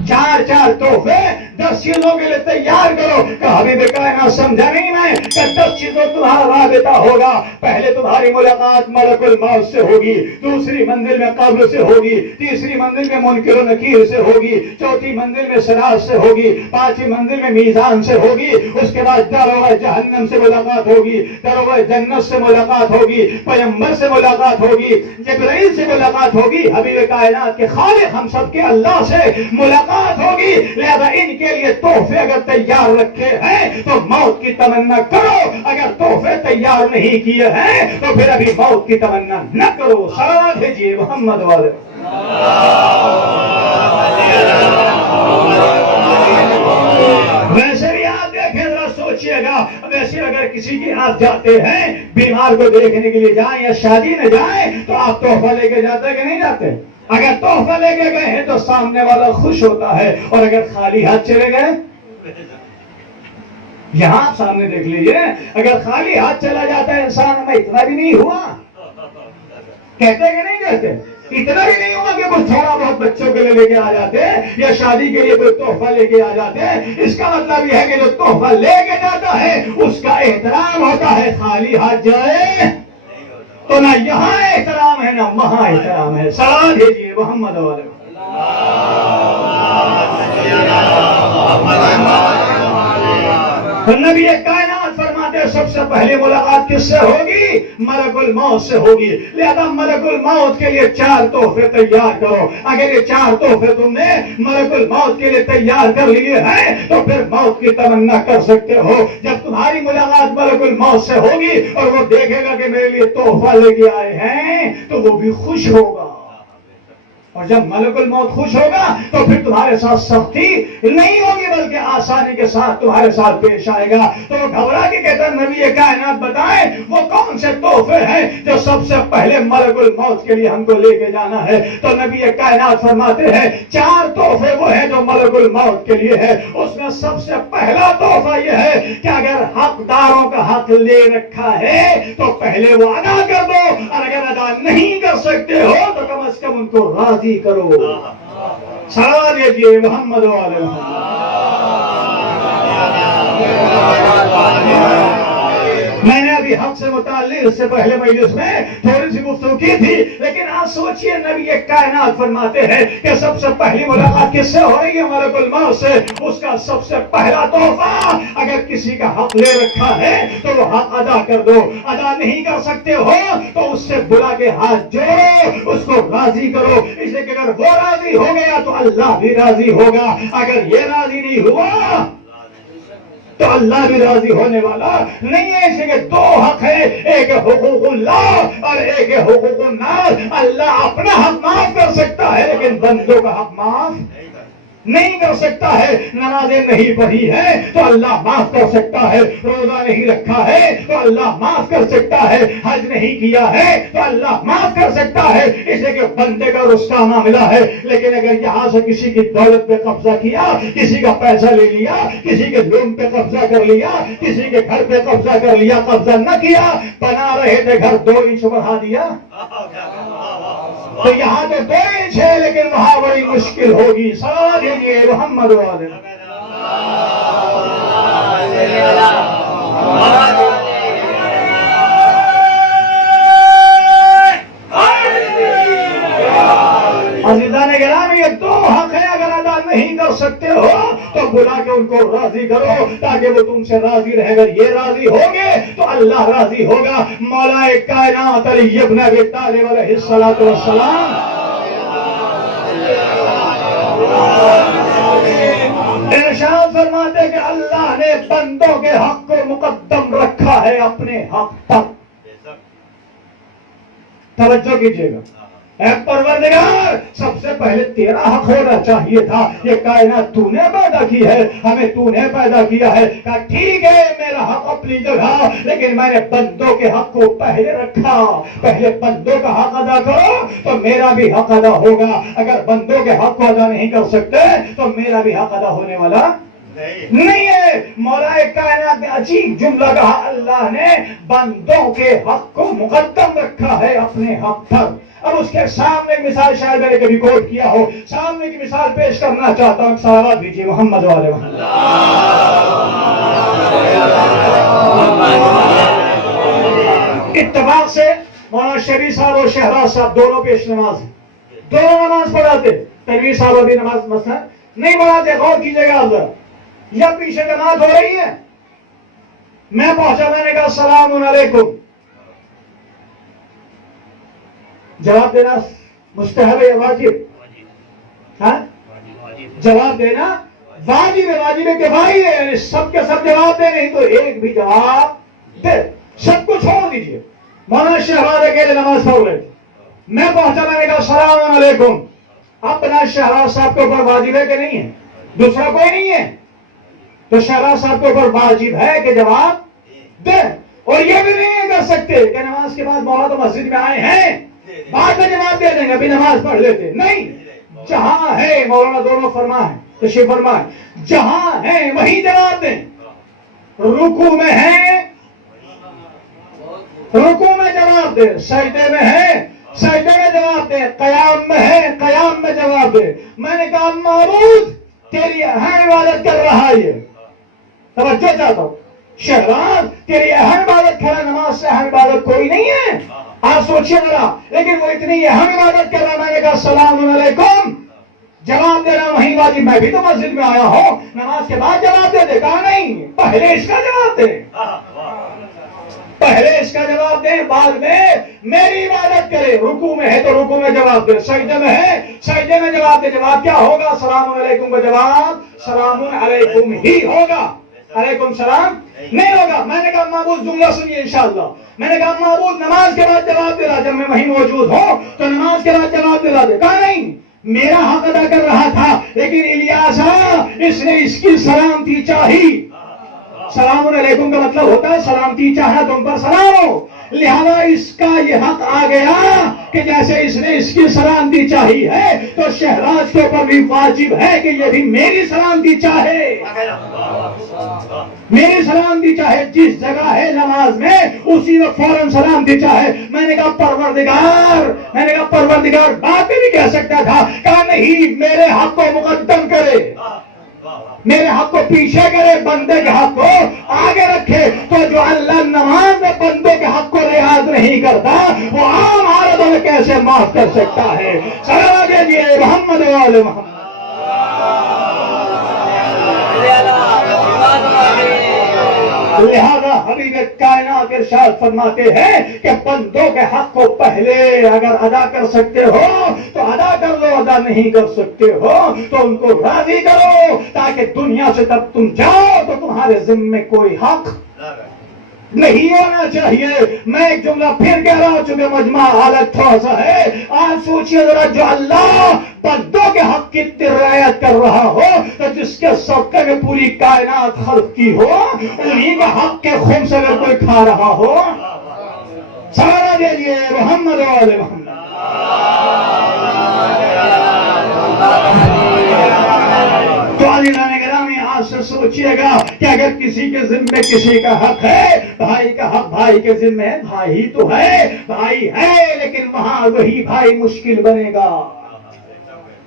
4 تحفے 10 چیزوں کے لیے تیار کرو. کہ حبیب کائنات سمجھا نہیں میں کہ 10 چیزوں تمہارا رابطہ ہوگا. پہلے تمہاری ملاقات ملک الموت سے ہوگی، دوسری منزل میں قبر سے ہوگی، تیسری منزل میں منکر و نکیر سے ہوگی، چوتھی منزل میں صراط سے ہوگی، پانچویں منزل میں میزان سے ہوگی. اس کے بعد دروازہ جہنم سے ملاقات ہوگی، دروازہ جنت سے ملاقات ہوگی، پیغمبر سے ملاقات ہوگی، جبرائیل سے ملاقات ہوگی، حبیب کائنات کے خالق ہم سب کے اللہ سے ملاقات ہوگی. لہذا ان کے لیے تحفے اگر تیار رکھے ہیں تو موت کی تمنا کرو. اگر تحفے تیار نہیں کیے ہیں تو پھر ابھی موت کی تمنا نہ کرو. صلوات بھیجیے محمد والے. ویسے بھی آپ دیکھیں ذرا سوچئے گا، ویسے اگر کسی کے ہاتھ جاتے ہیں بیمار کو دیکھنے کے لیے جائیں یا شادی میں جائیں تو آپ تحفہ لے کے جاتے کہ نہیں جاتے؟ اگر تحفہ لے کے گئے ہیں تو سامنے والا خوش ہوتا ہے، اور اگر خالی ہاتھ چلے گئے، یہاں آپ سامنے دیکھ لیجئے، اگر خالی ہاتھ چلا جاتا ہے انسان میں اتنا بھی نہیں ہوا، کہتے کہ نہیں کہتے؟ اتنا بھی نہیں ہوا کہ کچھ تھوڑا بہت بچوں کے لیے لے کے آ جاتے یا شادی کے لیے کوئی تحفہ لے کے آ جاتے. اس کا مطلب یہ ہے کہ جو تحفہ لے کے جاتا ہے اس کا احترام ہوتا ہے. خالی ہاتھ جائے تو نہ یہاں احترام ہے نہ وہاں احترام ہے. صلوات بھیجیے محمد والے. نبی کائنات فرماتے ہیں سب سے پہلی ملاقات کس سے ہوگی؟ ملک الموت سے ہوگی. لہذا ملک الموت کے لیے 4 تحفے تیار کرو. اگر یہ 4 تحفے تم نے ملک الموت کے لیے تیار کر لیے ہیں تو پھر موت کی تمنا کر سکتے ہو. جب تمہاری ملاقات ملک الموت سے ہوگی اور وہ دیکھے گا کہ میرے لیے تحفہ لے کے آئے ہیں تو وہ بھی خوش ہوگا. اور جب ملک الموت خوش ہوگا تو پھر تمہارے ساتھ سختی نہیں ہوگی بلکہ آسانی کے ساتھ تمہارے ساتھ پیش آئے گا. تو وہ گھبرا کے کہتا ہے نبی کائنات بتائیں وہ کون سے تحفے ہیں جو سب سے پہلے ملک الموت کے لیے ہم کو لے کے جانا ہے. تو نبی کائنات فرماتے ہیں 4 تحفے وہ ہیں جو ملک الموت کے لیے ہے. اس میں سب سے پہلا تحفہ یہ ہے کہ اگر حقداروں کا حق لے رکھا ہے تو پہلے وہ ادا کر دو, اور اگر ادا نہیں کر سکتے ہو تو کم از کم ان کو راضی کرو. صلوات بھیجیے محمد والے میں نے ابھی حق سے متعلق اس سے پہلے مجلس میں تھوڑی سی گفتگو کی تھی, لیکن آج سوچئے نبی کائنات فرماتے ہیں کہ سب سے پہلی ملاقات کس سے ہو رہی ہے؟ ملک الموت سے. اس کا سب سے پہلا تحفہ اگر کسی کا حق لے رکھا ہے تو وہ حق ادا کر دو. ادا نہیں کر سکتے ہو تو اس سے بلا کے ہاتھ جوڑو, اس کو راضی کرو. اس لیے کہ اگر وہ راضی ہو گیا تو اللہ بھی راضی ہوگا. اگر یہ راضی نہیں ہوا تو اللہ بھی راضی ہونے والا نہیں ہے. اس کے 2 حق ہیں, ایک حقوق اللہ اور ایک حقوق الناس. اللہ اپنا حق معاف کر سکتا ہے لیکن بندوں کا حق معاف نہیں کر سکتا ہے. نمازیں نہیں پڑھی ہے تو اللہ معاف کر سکتا ہے. روزہ نہیں رکھا ہے تو اللہ معاف کر سکتا ہے. حج نہیں کیا ہے تو اللہ معاف کر سکتا ہے. اس لیے کہ بندے کا رستا معاملہ ہے. لیکن اگر یہاں سے کسی کی دولت پہ قبضہ کیا, کسی کا پیسہ لے لیا, کسی کے لون پہ قبضہ کر لیا, کسی کے گھر پہ قبضہ کر لیا, قبضہ نہ کیا, بنا رہے تھے گھر 2 انچ بڑھا دیا تو یہاں تو 2 انچ ہے لیکن وہاں بڑی مشکل ہوگی. صلوات بھیجیے محمد والے. عزیزان گرامی یہ 2 حق ہیں, اگر ادا نہیں کر سکتے ہو تو بلا کے ان کو راضی کرو تاکہ وہ تم سے راضی رہے. اگر یہ راضی ہوگے تو اللہ راضی ہوگا. مولا کائنات علی ابن ابی طالب علیہ الصلوۃ والسلام ارشاد فرماتے کہ اللہ نے بندوں کے حق کو مقدم رکھا ہے اپنے حق تک. توجہ کیجیے گا. اے پروردگار سب سے پہلے تیرا حق ہونا چاہیے تھا. یہ کائنات تو نے پیدا کی ہے, ہمیں تو نے پیدا کیا ہے. کہا ٹھیک ہے میرا حق اپنی جگہ, لیکن میں نے بندوں کے حق کو پہلے رکھا. پہلے بندوں کا حق ادا کرو تو میرا بھی حق ادا ہوگا. اگر بندوں کے حق کو ادا نہیں کر سکتے تو میرا بھی حق ادا ہونے والا نہیں ہے. مولا کائنات نے عجیب جملہ کہا, اللہ نے بندوں کے حق کو مقدم رکھا ہے اپنے حق پر. اب اس کے سامنے ایک مثال شاید میں نے کبھی کوٹ کیا ہو, سامنے کی مثال پیش کرنا چاہتا ہوں. صلوات بھیجیے محمد والے. اتفاق سے مولانا شریف صاحب اور شہراز صاحب دونوں پیش نماز ہیں, دونوں نماز پڑھاتے. تنویر صاحب ابھی نماز مثلا نہیں پڑھاتے. غور کیجیے گا آپ ذرا, یا پیچھے جماعت ہو رہی ہے, میں پہنچا, میں نے کہا السلام علیکم. جواب دینا مستحب ہے یا واجب؟ ہاں جواب دینا واجب ہے. واجب کفائی ہے, یعنی سب کے سب جواب دے, نہیں تو ایک بھی جواب دے, سب کو چھوڑ دیجئے. مولانا شہباز اکیلے نماز پڑھ رہے تھے, میں پہنچا, میں نے کہا السلام علیکم. اپنا شہباز صاحب کے اوپر واجب ہے کہ نہیں ہے؟ دوسرا کوئی نہیں ہے تو شہباز صاحب کے اوپر واجب ہے کہ جواب دے. اور یہ بھی نہیں کر سکتے کہ نماز کے بعد مولانا تو مسجد میں آئے ہیں بعد میں جواب دے دیں گے, ابھی نماز پڑھ لیتے. نہیں, جہاں ہے مولانا دونوں فرمائیں, تشریف فرمائیں, جہاں ہے وہیں جواب دیں. رکوع میں ہے رکوع میں جواب دے, سجدے میں ہے سجدے میں جواب دے, قیام میں ہے قیام میں جواب دے. میں نے کہا معبود تیری اہم عبادت کر رہا ہے, توجہ چاہتا ہوں. شہباز تیری اہم عبادت کھڑا, نماز سے اہم عبادت کوئی نہیں ہے. آپ سوچیے ذرا، لیکن وہ اتنی اہم عبادت کر رہا، میں نے کہا السلام علیکم، جواب دے رہا وہیں واجب، میں بھی تو مسجد میں آیا ہوں، نماز کے بعد جواب دے دے، کہا نہیں، پہلے اس کا جواب دے، پہلے اس کا جواب دے، بعد میں میری عبادت کرے۔ رکوع میں ہے تو رکوع میں جواب دے، سجدے میں ہے سجدے میں جواب دے۔ جواب کیا ہوگا؟ السلام علیکم کا جواب سلام علیکم ہی ہوگا، علیکم السلام نہیں ہوگا۔ میں نے کہا معبود جملہ سنیے انشاءاللہ، میں نے کہا معبود نماز کے بعد جواب دے رہا، جب میں وہیں موجود ہوں تو نماز کے بعد جواب دے رہا، کہا نہیں، میرا حق ادا کر رہا تھا، لیکن الیاسا اس نے اس کی سلامتی چاہی۔ سلام علیکم کا مطلب ہوتا ہے سلامتی چاہنا، تم پر سلام ہو، لہذا اس کا یہ حق آ گیا کہ جیسے اس نے اس کی سلامتی چاہی ہے تو شہراز کے اوپر بھی واجب ہے کہ یہ بھی میری سلامتی چاہے، میری سلامتی چاہے، جس جگہ ہے نماز میں اسی وقت فوراً سلامتی چاہے۔ میں نے کہا پروردگار بات بھی کہہ سکتا تھا، کہا نہیں، میرے حق کو مقدم کرے، میرے حق کو پیچھے کرے، بندے کے حق کو آگے رکھے۔ تو جو اللہ نماز میں بندے کے حق کو رعایت نہیں کرتا وہ عام حالتوں میں کیسے معاف کر سکتا ہے؟ صلوات دیجیے محمد وآل محمد۔ لہذا حبیب کائنات ارشاد فرماتے ہیں کہ بندوں کے حق کو پہلے اگر ادا کر سکتے ہو تو ادا کر لو، ادا نہیں کر سکتے ہو تو ان کو راضی کرو، تاکہ دنیا سے تب تم جاؤ تو تمہارے ذمے کوئی حق نہیں ہونا چاہیے۔ میں ایک جملہ پھر کہہ رہا ہوں چونکہ مجمع حالت تھوڑا سا ہے، آپ سوچئے ذرا، جو اللہ بندوں کے حق کی رعایت کر رہا ہو تو جس کے صدقے میں پوری کائنات خلق کی ہو، انہی کے حق کے خون سے اگر کوئی کھا رہا ہو، سارا دیجیے محمد وآل محمد۔ تو عزیزان گرامی، آج سے سوچئے گا کہ اگر کسی کے ذمے کسی کا حق ہے، بھائی کا حق بھائی کے ذمے ہے، بھائی تو ہے، بھائی ہے، لیکن وہاں وہی بھائی مشکل بنے گا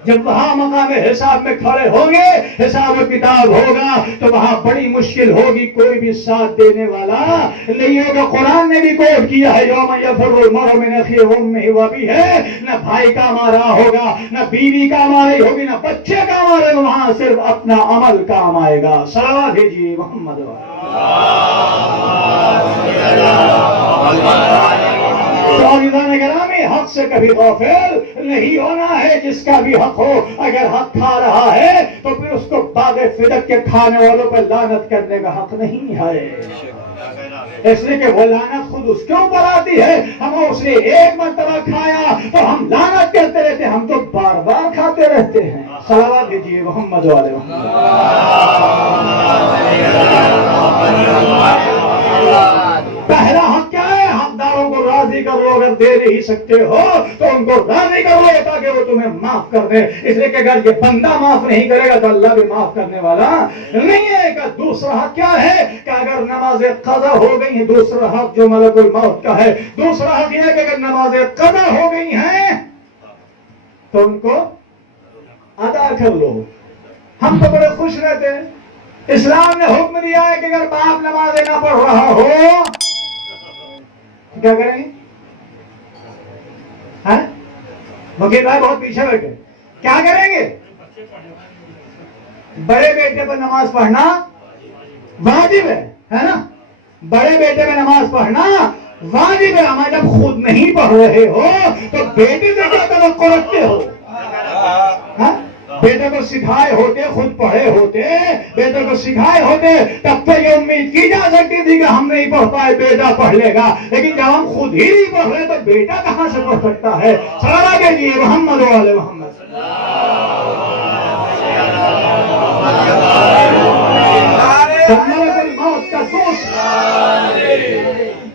جب وہاں مقام حساب میں کھڑے ہوں گے، حساب و کتاب ہوگا تو وہاں بڑی مشکل ہوگی، کوئی بھی ساتھ دینے والا نہیں ہوگا۔ قرآن نے بھی کوٹ کیا ہے، یوم یفر المرء من اخیہ وامہ وابیہ، نہ بھائی کام آ رہا ہوگا، نہ بیوی کام آ رہی ہوگی، نہ بچے کام آ رہے، وہاں صرف اپنا عمل کام آئے گا۔ صلوات بھیجیے محمد۔ گرامی، حق سے کبھی غافل نہیں ہونا ہے، جس کا بھی حق ہو، اگر حق کھا رہا ہے تو پھر اس کو باغ فدق کے کھانے والوں پر لعنت کرنے کا حق نہیں ہے، اس لیے کہ وہ لعنت خود اس کے اوپر آتی ہے۔ ہم اس نے ایک مرتبہ کھایا تو ہم لعنت کرتے رہتے، ہم تو بار بار کھاتے رہتے ہیں۔ صلوات دیجیے محمد والے محمد۔ پہلا حق کیا ہے؟ حقداروں کو راضی کر لو، اگر دے نہیں سکتے ہو تو ان کو راضی کر لو تاکہ وہ تمہیں معاف کر دے، اس لیے کہ اگر یہ بندہ معاف نہیں کرے گا تو اللہ بھی معاف کرنے والا نہیں ہے۔ کہ دوسرا حق کیا ہے کہ اگر نماز قضا ہو گئی ہیں، دوسرا حق جو ملک الموت کا ہے، دوسرا حق یہ ہے کہ اگر نماز قضا ہو گئی ہیں تو ان کو ادا کر لو۔ ہم تو بڑے خوش رہتے ہیں، اسلام نے حکم دیا ہے کہ اگر باپ نمازیں نہ پڑھ رہا ہو کیا کریں گے؟ وکیل بھائی بہت پیچھے بیٹھے، کیا کریں گے؟ بڑے بیٹے پر نماز پڑھنا واجب ہے نا؟ بڑے بیٹے پہ نماز پڑھنا واجب ہے۔ ہم جب خود نہیں پڑھ رہے ہو تو بیٹے سے کیا توقع رکھتے ہو؟ بیٹے کو سکھائے ہوتے، خود پڑھے ہوتے، بیٹے کو سکھائے ہوتے، تب تو یہ امید کی جا سکتی تھی کہ ہم نہیں پڑھ پائے، بیٹا پڑھ لے گا، لیکن جب ہم خود ہی نہیں پڑھ رہے تو بیٹا کہاں سے پڑھ سکتا ہے؟ صلوات کہیے محمد وآل محمد۔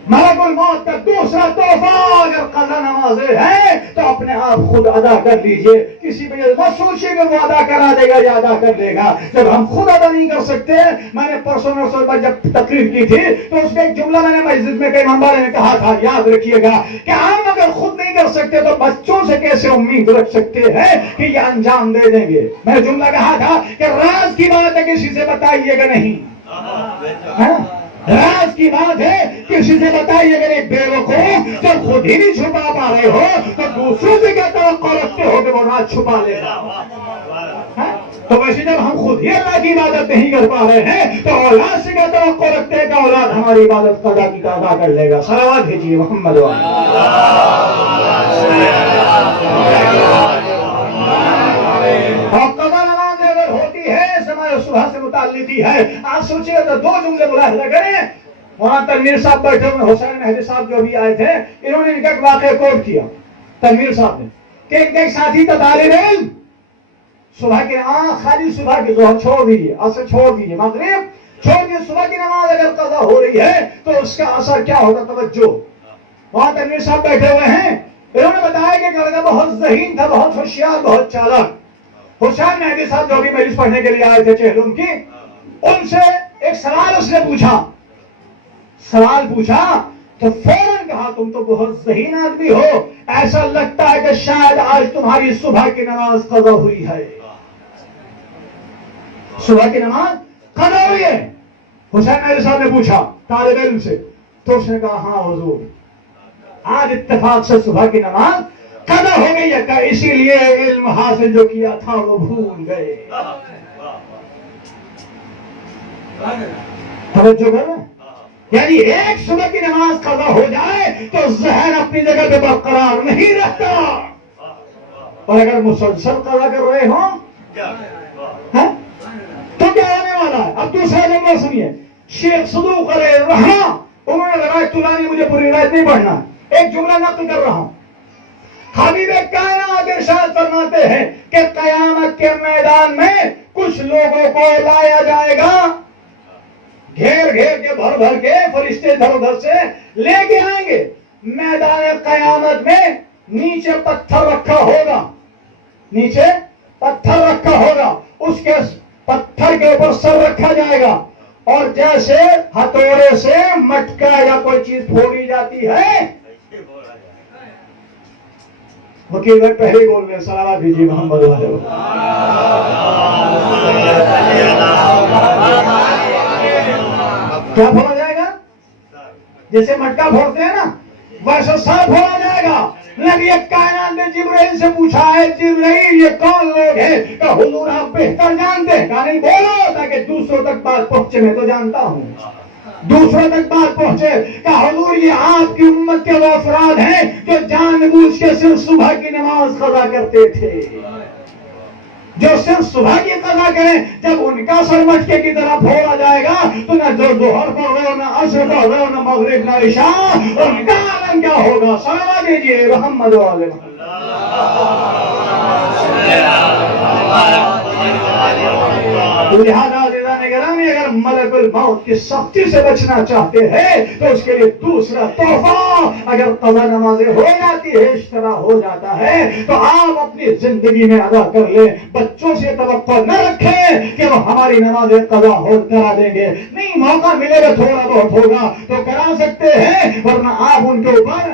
ملک الموت کا دوسرا تحفہ اگر قضا نمازیں ہیں تو اپنے آپ خود ادا کر لیجئے، کسی پہ مت سوچیے کہ وہ ادا کرا دے گا یا ادا کر لے گا جب ہم خود ادا نہیں کر سکتے۔ میں نے پرسوں پر جب تقریر کی تھی تو اس میں ایک جملہ میں نے مسجد میں کئی امام نے کہا تھا، یاد رکھیے گا کہ ہم اگر خود نہیں کر سکتے تو بچوں سے کیسے امید رکھ سکتے ہیں کہ یہ انجام دے دیں گے۔ میں نے جملہ کہا تھا کہ راز کی بات ہے کسی سے بتائیے گا نہیں، راز کی بات ہے. کسی سے بتائیے اگر ایک بیوقوف جب خود ہی نہیں چھپا پا رہے ہو تو دوسروں سے کیا توقع رکھتے ہو کہ وہ راز چھپا لے گا؟ تو ویسے جب ہم خود ہی اللہ کی عبادت نہیں کر پا رہے ہیں تو اولاد سے کیا توقع رکھتے ہیں کہ اولاد ہماری عبادت قضا کی ادا کر لے گا؟ صلوات بھیجیے محمد اور قضا نماز اگر ہوتی ہے سماع صبح سے متعلق ہی ہے. آپ سوچئے تو دو جملے ملاحظہ کریں. وہاں تنویر صاحب بیٹھے ہوئے, حسین مہدی صاحب جو بھی آئے تھے, انہوں نے ان کا ایک واقعہ کوٹ کیا تنویر صاحب نے کہ ان کا ایک ساتھی تھا طالب علم. صبح کی نماز خالی صبح کی ظہر چھوڑ دیجیے, عصر چھوڑ دیجیے, مغرب چھوڑ دیجیے, صبح کی نماز اگر قضا ہو رہی ہے تو اس کا اثر کیا ہوگا؟ توجہ. وہاں تنویر صاحب بیٹھے ہوئے ہیں, انہوں نے بتایا کہ لڑکا بہت ذہین تھا, بہت ہوشیار, بہت چالاک. حسین مہدی صاحب جو بھی مجلس پڑھنے کے لیے آئے تھے چہلم کی, ان سے ایک سوال اس نے پوچھا. سوال پوچھا تو فوراً کہا تم تو بہت ذہین آدمی ہو, ایسا لگتا ہے کہ شاید آج تمہاری صبح کی نماز قضا ہوئی ہے. صبح کی نماز قضا ہوئی ہے. حسین مہدی صاحب نے پوچھا طالب علم سے, تو اس نے کہا ہاں حضور, آج اتفاق سے صبح کی نماز قضا ہو گئی ہے, کہ اسی لیے علم حاصل جو کیا تھا وہ بھول گئے. توجہ کر رہے ہیں؟ یعنی ایک صبح کی نماز قضا ہو جائے تو ذہن اپنی جگہ پہ برقرار نہیں رہتا, اور اگر مسلسل قضا کر رہے ہوں تو کیا ہونے والا ہے؟ اب دوسرا جملہ سنیے. شیخ صدوق علیہ الرحمہ, انہوں نے روایت تلانی, مجھے پوری روایت نہیں پڑھنا, ایک جملہ نقل کر رہا ہوں. حبیب کائنات ارشاد فرماتے ہیں کہ قیامت کے میدان میں کچھ لوگوں کو لایا جائے گا, گھیر گھیر کے بھر بھر کے فرشتے ادھر ادھر سے لے کے آئیں گے. میدان قیامت میں نیچے پتھر رکھا ہوگا, نیچے پتھر رکھا ہوگا, اس کے پتھر کے اوپر سر رکھا جائے گا, اور جیسے ہتھوڑے سے مٹکا یا کوئی چیز پھوڑی جاتی ہے. وکیل بھائی پہلے بول رہے ہیں, صلوات بھیجیے محمد والے. کیا پھوڑا جائے گا؟ جیسے مٹکا پھوڑتے ہیں نا, ویسے سر پھوڑا جائے گا. نبی کائنات نے جبرائیل سے پوچھا ہے, جبرائیل یہ کون لوگ ہیں؟ کہ حضور آپ بہتر جانتے ہیں. کہا نہیں, بولو تاکہ دوسروں تک بات پہنچے, میں تو جانتا ہوں دوسروں تک بات پہنچے. کہ حضور یہ آپ کی امت کے وہ افراد ہیں جو جان بوجھ کے صرف صبح کی نماز قضا کرتے تھے, جو صرف صبح کی قضا کریں. جب ان کا سر مٹکے کی طرح پھوڑا جائے گا تو نہ جو ظہر پڑھ رہے ہو, نہ عصر پڑھ رہے ہو, نہ مغرب, نہ عشاء, ان کا عالم کیا ہوگا؟ صلوات دیجیے محمد والے. لہذا نگرانی, اگر ملک الموت کی سختی سے بچنا چاہتے ہیں تو اس کے لیے دوسرا تحفہ, اگر قضا نمازیں ہو جاتی ہے, اشترا ہو جاتا ہے, تو آپ اپنی زندگی میں ادا کر لیں. بچوں سے توقع نہ رکھیں کہ وہ ہماری نمازیں قضا ہو کرا دیں گے. نہیں, موقع ملے گا تھوڑا بہت ہوگا تو کرا سکتے ہیں, ورنہ آپ ان کے اوپر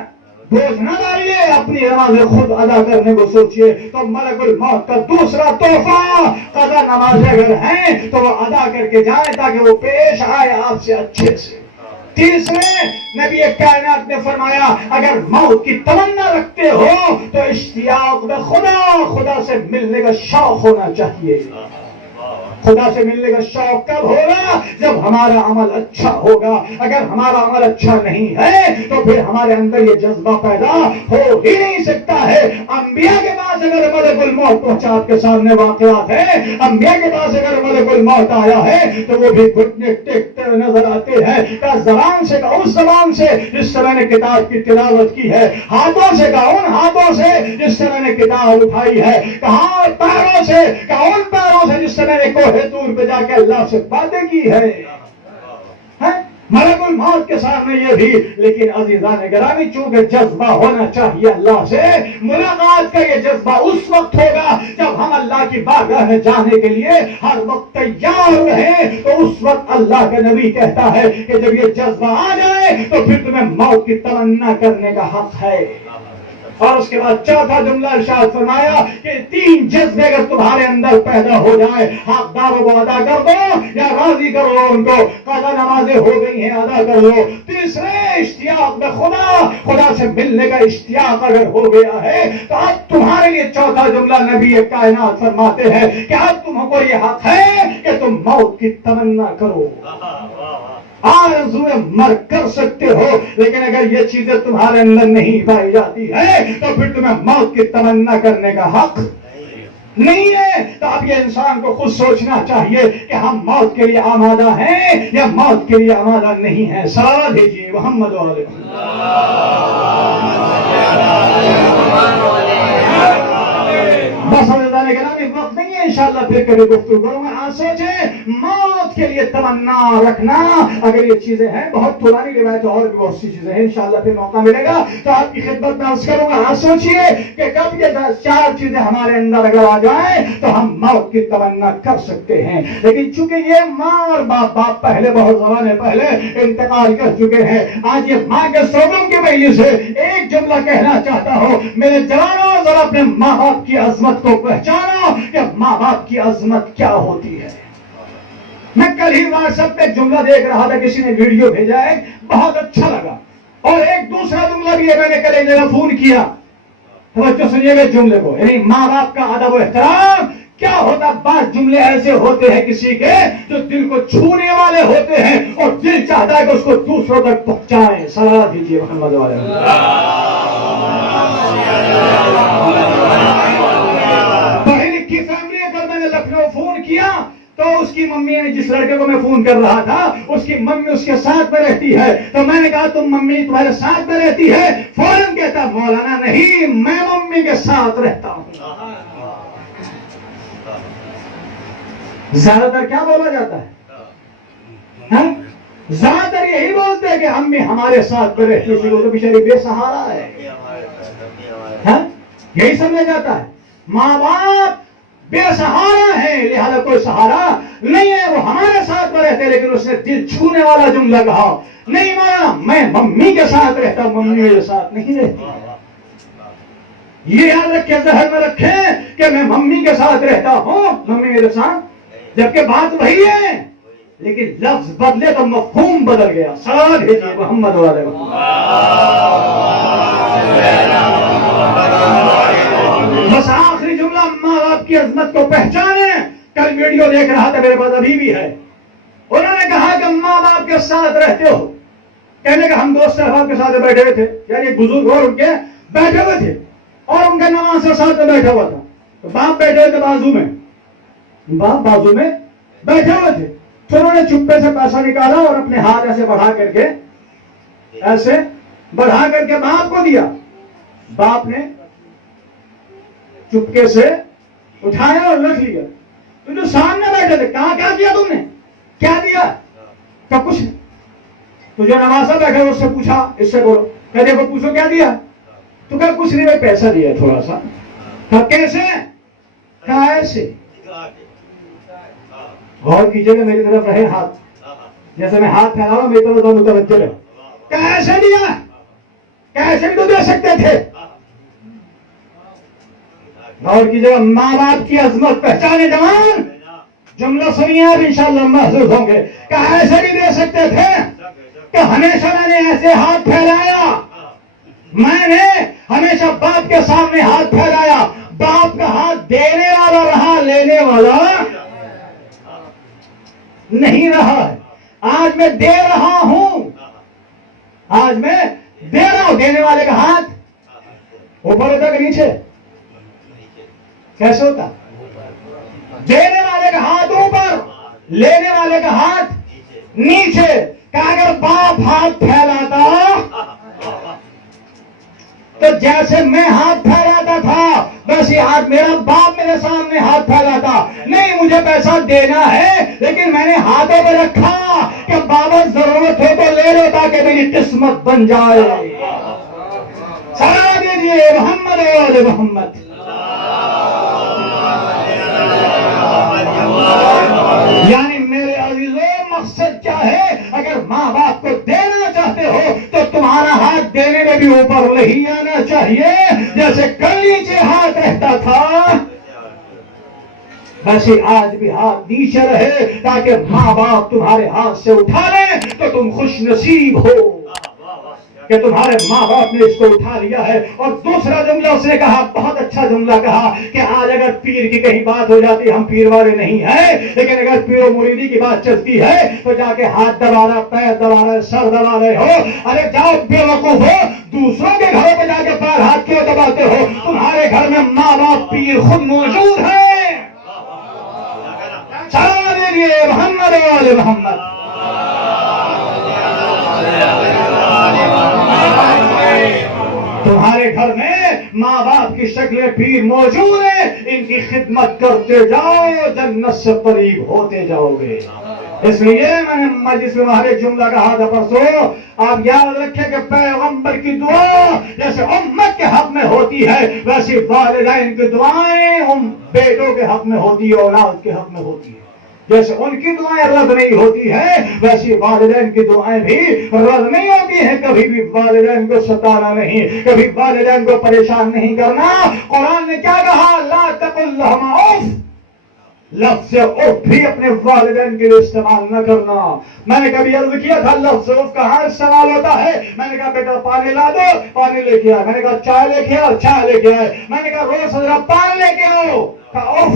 بوجھ نہ ڈالیے, اپنی نمازیں خود ادا کرنے کو سوچیے. تو ملک الموت کا دوسرا تحفہ قضا نماز اگر ہیں تو وہ ادا کر کے جائیں تاکہ وہ پیش آئے آپ سے اچھے سے. تیسرے, نبی کائنات نے فرمایا اگر موت کی تمنا رکھتے ہو تو اشتیاق میں خدا سے ملنے کا شوق ہونا چاہیے. خدا سے ملنے کا شوق کب ہوگا؟ جب ہمارا عمل اچھا ہوگا. اگر ہمارا عمل اچھا نہیں ہے تو پھر ہمارے اندر یہ جذبہ پیدا ہو ہی نہیں سکتا ہے. انبیاء کے پاس اگر ملک الموت پہنچا, آپ کے سامنے واقعات ہیں, انبیاء کے پاس اگر ملک الموت آیا ہے تو وہ بھی گھٹنے ٹیکتے ہوئے نظر آتے ہیں. کہا زبان سے, کہا اس زبان سے جس سے میں نے کتاب کی تلاوت کی ہے, ہاتھوں سے, کہا ان ہاتھوں سے جس سے میں نے کتاب اٹھائی ہے, کہا پیروں سے, کہا ان پیروں سے جس سے میں نے دور پہ جا کے اللہ سے باتیں کی ہے. ملک الموت کے سامنے یہ بھی. لیکن عزیزان گرامی, چونکہ جذبہ ہونا چاہیے اللہ سے ملاقات کا, یہ جذبہ اس وقت ہوگا جب ہم اللہ کی بارگاہ میں جانے کے لیے ہر وقت تیار رہیں. تو اس وقت اللہ کا نبی کہتا ہے کہ جب یہ جذبہ آ جائے تو پھر تمہیں موت کی تمنا کرنے کا حق ہے. اور اس کے بعد چوتھا جملہ ارشاد فرمایا کہ تین جذبے اگر تمہارے اندر پیدا ہو جائے، حقداروں کو ادا کر دو یا راضی کرو ان کو، قضا نمازیں ہو گئی ہیں ادا کر دو۔ تیسرے اشتیاق میں خدا سے ملنے کا اشتیاق اگر ہو گیا ہے تو اب تمہارے لیے چوتھا جملہ نبی کائنات فرماتے ہیں کہ اب تم کو یہ حق ہے کہ تم موت کی تمنا کرو۔ آرزوئے مر کر سکتے ہو، لیکن اگر یہ چیزیں تمہارے اندر نہیں پائی جاتی ہے تو پھر تمہیں موت کی تمنا کرنے کا حق نہیں ہے۔ تو اب یہ انسان کو خود سوچنا چاہیے کہ ہم موت کے لیے آمادہ ہیں یا موت کے لیے آمادہ نہیں ہیں۔ صلوات بھیجیے محمد علیہ۔ بس اللہ تعالیٰ کے نام ایک وقت نہیں ہے، انشاءاللہ پھر کبھی گفتگو کروں گا۔ آج سوچیں موت کے لیے تمنا رکھنا، اگر یہ چیزیں ہیں بہت پرانی روایت اور بھی بہت سی چیزیں ہیں، انشاءاللہ پھر موقع ملے گا تو آپ کی خدمت میں عرض کروں گا۔ آج سوچئے کہ کب یہ چار چیزیں ہمارے اندر اگر آ جائیں تو ہم موت کی تمنا کر سکتے ہیں، لیکن چونکہ یہ ماں اور باپ پہلے بہت زمانے پہلے انتقال کر چکے ہیں، آج یہ ماں کے سوگوں کی مجلس سے ایک جملہ کہنا چاہتا ہوں، میرے جوانوں ذرا اپنے ماں باپ کی عظمت کو پہچانو کہ ماں باپ کی عظمت کیا ہوتی ہے۔ میں کل ہی واٹس ایپ پہ جملہ دیکھ رہا تھا، کسی نے ویڈیو بھیجا ہے، بہت اچھا لگا، اور ایک دوسرا جملہ بھی ہے، میں نے کل ایک جگہ فون کیا، توجہ سنیے گا جملے کو، یعنی ماں باپ کا ادب و احترام کیا ہوتا۔ بعض جملے ایسے ہوتے ہیں کسی کے جو دل کو چھونے والے ہوتے ہیں اور دل چاہتا ہے کہ اس کو دوسروں تک پہنچائیں۔ صلوات دیجیے محمد علیہ۔ پڑھی لکھی فیملی اگر میں نے لکھنؤ فون کیا تو اس کی ممی نے، جس لڑکے کو میں فون کر رہا تھا، اس کی ممی اس کے ساتھ میں رہتی ہے، تو میں نے کہا تم ممی تمہارے ساتھ میں رہتی ہے؟ فوراً کہتا مولانا نہیں، میں ممی کے ساتھ رہتا ہوں۔ زیادہ تر کیا بولا جاتا ہے؟ زیادہ تر یہی بولتے ہیں کہ امی ہمارے ساتھ میں رہتی ہے، وہ تو بیچاری بے سہارا ہے، یہی سمجھا جاتا ہے۔ ماں باپ بے سہارا ہے، لہذا کوئی سہارا نہیں ہے، وہ ہمارے ساتھ میں رہتے، لیکن اس نے دل چھونے والا جملہ کہا، نہیں مولانا میں ممی کے ساتھ رہتا ہوں، ممی میرے ساتھ نہیں رہتی۔ یہ یاد رکھیں، ذہن میں رکھیں کہ میں ممی کے ساتھ رہتا ہوں، ممی میرے ساتھ، جبکہ بات وہی ہے لیکن لفظ بدلے تو مفہوم بدل گیا۔ صلوات بھیجیے محمد علیہ۔ بس آخری جملہ، ماں باپ کی عظمت کو پہچانے۔ کل ویڈیو دیکھ رہا تھا، میرے پاس ابھی بھی ہے، انہوں نے کہا کہ ماں باپ کے ساتھ رہتے ہو، کہنے کہ ہم دوست احباب کے ساتھ بیٹھے ہوئے تھے، یعنی ایک بزرگ اور ان کے بیٹھے ہوئے تھے، اور ان کا نماز کے ساتھ بیٹھا ہوا تھا، تو باپ بیٹھے ہوئے تھے بازو میں، باپ بازو میں بیٹھے ہوئے تھے، تو انہوں نے چپے سے پیسہ نکالا اور اپنے ہاتھ ایسے بڑھا کر کے باپ کو دیا۔ باپ نے چپکے سے اٹھایا اور رکھ لیا۔ تو جو سامنے بیٹھے تھے، کہا کیا کیا تم نے، کیا دیا؟ کہ کچھ نہیں۔ تو جو نمازہ بیٹھا اس سے پوچھا، اس سے بولو، کہ دیکھو پوچھو کیا دیا؟ تو کہا کچھ نہیں، میں پیسہ دیا تھوڑا سا۔ کہا کیسے؟ کہا ایسے۔ غور کیجئے گا، میری طرف رہے ہاتھ، جیسے میں ہاتھ پھیلا رہا ہوں میری طرف متوجہ رہو۔ کہا ایسے دیا، کیسے بھی تو دے سکتے تھے۔ غور کیجئے گا، ماں باپ کی عظمت پہچانے جوان، جملہ سنیے آپ انشاءاللہ محظوظ ہوں گے۔ کہا ایسے بھی دے سکتے تھے کہ ہمیشہ میں نے ایسے ہاتھ پھیلایا، میں نے ہمیشہ باپ کے سامنے ہاتھ پھیلایا، باپ کا ہاتھ دینے والا رہا، لینے والا نہیں رہا ہے۔ آج میں دے رہا ہوں، آج میں دے رہا ہوں، دینے والے کا ہاتھ اوپر ہوتا کہ نیچے؟ کیسے ہوتا؟ دینے والے کا ہاتھ اوپر، لینے والے کا ہاتھ نیچے۔ کہ اگر باپ ہاتھ پھیلاتا تو جیسے میں ہاتھ پھیلاتا تھا ویسے آج میرا باپ میرے سامنے ہاتھ پھیلاتا، نہیں مجھے پیسہ دینا ہے لیکن میں نے ہاتھوں پہ رکھا کہ بابا ضرورت ہو تو لے لو تاکہ میری قسمت بن جائے۔ صلوات دیجیے محمد علیہ محمد۔ یعنی میرے عزیزوں، مقصد کیا ہے؟ اگر ماں باپ کو دینا چاہتے ہو تو تمہارا ہاتھ دینے میں بھی اوپر نہیں آنا چاہیے، جیسے کل نیچے ہاتھ رہتا تھا ویسے آج بھی ہاتھ نیچے رہے، تاکہ ماں باپ تمہارے ہاتھ سے اٹھا لیں تو تم خوش نصیب ہو کہ تمہارے ماں باپ نے اس کو اٹھا لیا ہے۔ اور دوسرا جملہ اس نے کہا، بہت اچھا جملہ کہا کہ آج اگر پیر کی کہیں بات ہو جاتی، ہم پیر والے نہیں ہیں، لیکن اگر پیر و مریدی کی بات چلتی ہے تو جا کے ہاتھ دبا رہا، پیر دبا رہے، سر دبا رہے ہو۔ ارے جاؤ بے وقوف ہو، دوسروں کے گھروں پہ جا کے پیر ہاتھ کیوں دباتے ہو؟ تمہارے گھر میں ماں باپ پیر خود موجود ہیں۔ سلام دیجیے محمد والے محمد۔ تمہارے گھر میں ماں باپ کی شکل پیر موجود ہے، ان کی خدمت کرتے جاؤ، جنت سے قریب ہوتے جاؤ گے۔ اس لیے میں نے مجلس میں ہمارے جملہ کہا تھا پرسوں، آپ یاد رکھیں کہ پیغمبر کی دعا جیسے امت کے حق میں ہوتی ہے، ویسی والدین کی دعائیں بیٹوں کے حق میں ہوتی ہے، اولاد کے حق میں ہوتی ہے۔ جیسے ان کی دعائیں رد نہیں ہوتی ہیں، ویسی والدین کی دعائیں بھی رد نہیں ہوتی ہیں۔ کبھی بھی والدین کو ستانا نہیں، کبھی والدین کو پریشان نہیں کرنا۔ قرآن نے کیا کہا؟ لا تقل لهما اف، لفظ اف بھی اپنے والدین کے لیے استعمال نہ کرنا۔ میں نے کبھی عرض کیا تھا لفظ اف کہاں استعمال ہوتا ہے؟ میں نے کہا بیٹا پانی لا دو، پانی لے کے آئے۔ میں نے کہا چائے لے کے آؤ، چائے لے کے آئے۔ میں نے کہا روز ذرا پانی لے کے آؤ، کہا اف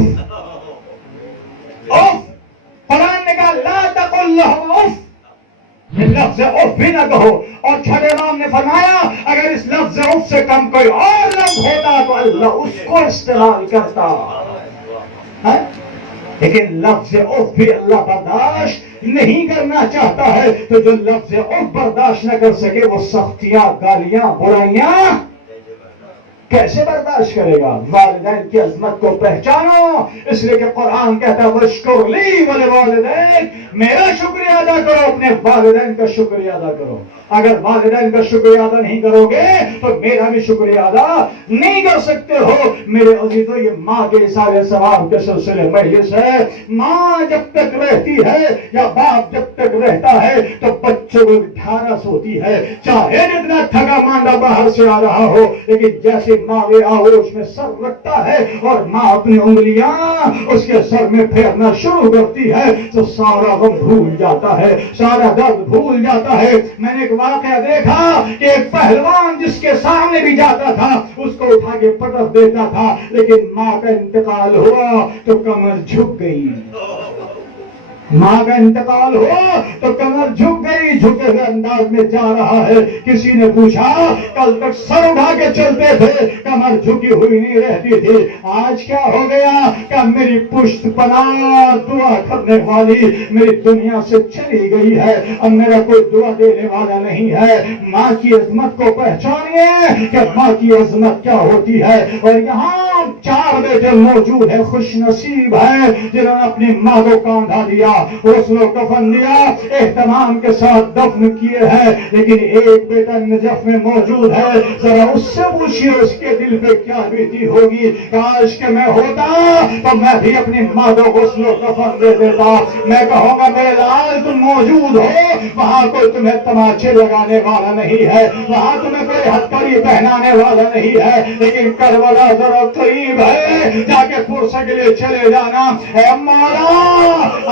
اف۔ قرآن نے کہا لا تقل لهما اف، لفظ اف بھی نہ کہو۔ اور چھٹے امام نے فرمایا اگر اس لفظ اف سے کم کوئی اور لفظ ہوتا تو اللہ اس کو استعمال کرتا، لیکن لفظ اف بھی اللہ برداشت نہیں کرنا چاہتا ہے۔ تو جو لفظ اف برداشت نہ کر سکے وہ سختیاں، گالیاں، برائیاں کیسے برداشت کرے گا؟ والدین کی عظمت کو پہچانو، اس لیے کہ قرآن کہتا ہے وَاشْكُرْ لِي وَلِوَالِدَيْكَ، میرا شکریہ ادا کرو، اپنے والدین کا شکریہ ادا کرو۔ اگر والدین کا شکریہ ادا نہیں کرو گے تو میرا بھی شکریہ ادا نہیں کر سکتے ہو۔ میرے عزیزو، یہ ماں کے اصالے ثواب کے سلسلے مجلس ہے۔ ماں جب تک رہتی ہے یا باپ جب تک رہتا ہے تو بچوں کو ڈھارس ہوتی ہے، چاہے جتنا تھکا ماندہ باہر سے آ رہا ہو، لیکن جیسے ماں آغوش میں سر رکھتا ہے اور ماں اپنی انگلیاں اس کے سر میں پھیرنا شروع کرتی ہے تو سارا غم بھول جاتا ہے، سارا درد بھول جاتا ہے۔ میں نے ایک واقعہ دیکھا کہ ایک پہلوان جس کے سامنے بھی جاتا تھا اس کو اٹھا کے پٹک دیتا تھا، لیکن ماں کا انتقال ہوا تو کمر جھک گئی۔ ماں کا انتقال ہوا تو کمر جھک گئی، جھکے ہوئے انداز میں جا رہا ہے۔ کسی نے پوچھا کل تک سر اٹھا کے چلتے تھے، کمر جھکی ہوئی نہیں رہتی تھی، آج کیا ہو گیا؟ کہ میری پشت پناہ دعا کرنے والی میری دنیا سے چلی گئی ہے، اب میرا کوئی دعا دینے والا نہیں ہے۔ ماں کی عظمت کو پہچانیے کہ ماں کی عظمت کیا ہوتی ہے۔ اور یہاں 4 بیٹے موجود ہیں، خوش نصیب ہیں جنہوں نے اپنی ماں کو کاندھا دیا، غسل و کفن دیا، اہتمام کے ساتھ دفن کیے ہیں، لیکن ایک بیٹا نجف میں موجود ہے۔ ذرا اس سے پوچھیے اس کے دل پہ کیا بیتی ہوگی۔ کاش کہ میں ہوتا تو میں بھی اپنی ماں کو غسل و کفن دے دیتا۔ میں کہوں گا میرے لال تم موجود ہو، وہاں کوئی تمہیں تماچے لگانے والا نہیں ہے، وہاں تمہیں کوئی ہتھکڑی پہنانے والا نہیں ہے، لیکن کربلا ذرا قریب ہے، جا کے پرسے کے لیے چلے جانا۔ اے مولا،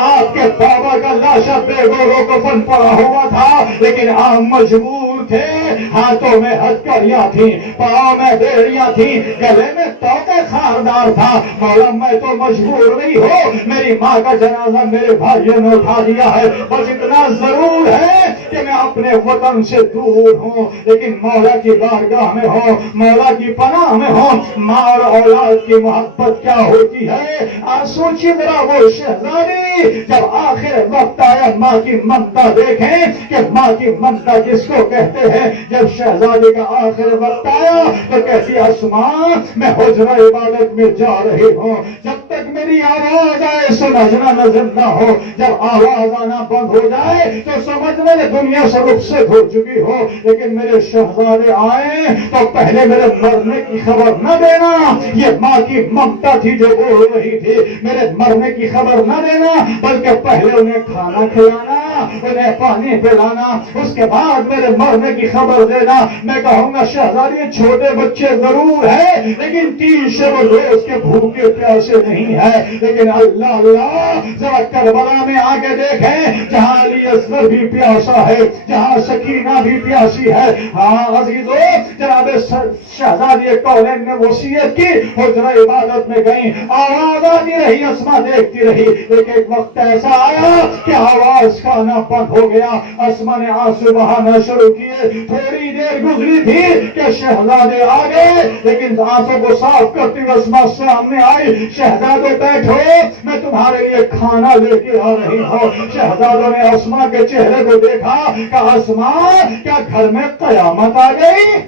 آپ کے بابا کا لاشا بے گورو کفن پڑا ہوا تھا، لیکن آپ مجبور تھے، ہاتھوں میں ہتھکڑیاں تھیں، پاؤں میں بیڑیاں تھیں، گلے میں توقے خاردار تھا۔ مولا میں تو مجبور نہیں ہوں، میری ماں کا جنازہ میرے بھائیوں نے اٹھا دیا ہے، بس اتنا ضرور ہے کہ میں اپنے وطن سے دور ہوں، لیکن مولا کی بارگاہ میں ہوں، مولا کی پناہ میں ہوں۔ ماں اور اولاد کی محبت کیا ہوتی ہے؟ آج سوچیے ذرا وہ شہزادی جب آخر وقت آیا، ماں کی ممتا دیکھیں کہ ماں کی ممتا کس کو کہتے ہیں۔ جب شہزادی کا آخر وقت آیا تو کہتی اسماء میں حجرہ عبادت میں جا رہی ہوں، جب تک میری آواز آئے سمجھنا میں زندہ ہو، جب آواز آنا بند ہو جائے تو سمجھنا میں دنیا سے رخصت ہو چکی ہو۔ لیکن میرے شہزادے آئے تو پہلے میرے مرنے کی خبر نہ دینا، یہ ماں کی ممتا تھی جو بول رہی تھی، میرے مرنے کی خبر نہ دینا، بلکہ پہلے انہیں کھانا کھلانا، انہیں پانی پلانا، اس کے بعد میرے مرنے کی خبر دینا۔ میں کہوں گا شہزادی چھوٹے بچے ضرور ہیں لیکن 30 شب روز کے بھوکے پیاسے نہیں ہے، لیکن اللہ اللہ ذرا کربلا میں آ کے دیکھیں جہاں علی اصغر بھی پیاسا ہے، جہاں سکینہ بھی پیاسی ہے۔ ہاں عزیزو، جناب شہزادی کونین نے وصیت کی، حجرہ عبادت میں گئیں، آواز آتی رہی، اسما دیکھتی رہی، ایک وقت ایسا آیا کہ آواز کا آنا بند ہو گیا، اسما نے آنسو بہانا شروع کیے، تھوڑی دیر گزری تھی کہ شہزادے آ گئے، لیکن آنسوں کو صاف کرتی ہوئی اسما سامنے آئی، شہزادو بیٹھو، میں تمہارے لیے کھانا لے کے آ رہی ہوں۔ شہزادوں نے اسما کے چہرے کو دیکھا کہ اسما کیا گھر میں قیامت آ گئی؟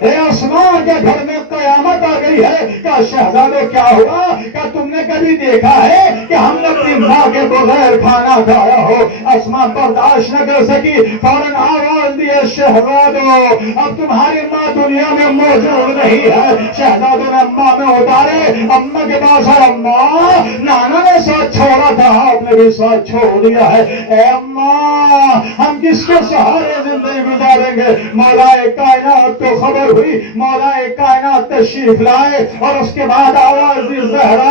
اے اسما کے گھر میں قیامت آ گئی ہے؟ کیا شہزادو کیا ہوا؟ کیا تم نے کبھی دیکھا ہے کہ ہم نے اپنی ماں کے بغیر کھانا کھایا ہو؟ اسما برداشت نہ کر سکی، فوراً آواز دی، شہزادو اب تمہاری ماں دنیا میں موجود نہیں ہے۔ شہزادوں نے اماں میں اتارے، اماں کے پاس ہے، اماں نانا نے ساتھ چھوڑا تھا، آپ نے بھی ساتھ چھوڑ دیا ہے، اے اماں ہم کس کے سہارے زندگی گزاریں گے؟ مولا کائنات کو خبر ہوئی، مولا کائنات تشریف لائے اور اس کے بعد آواز دی، زہرا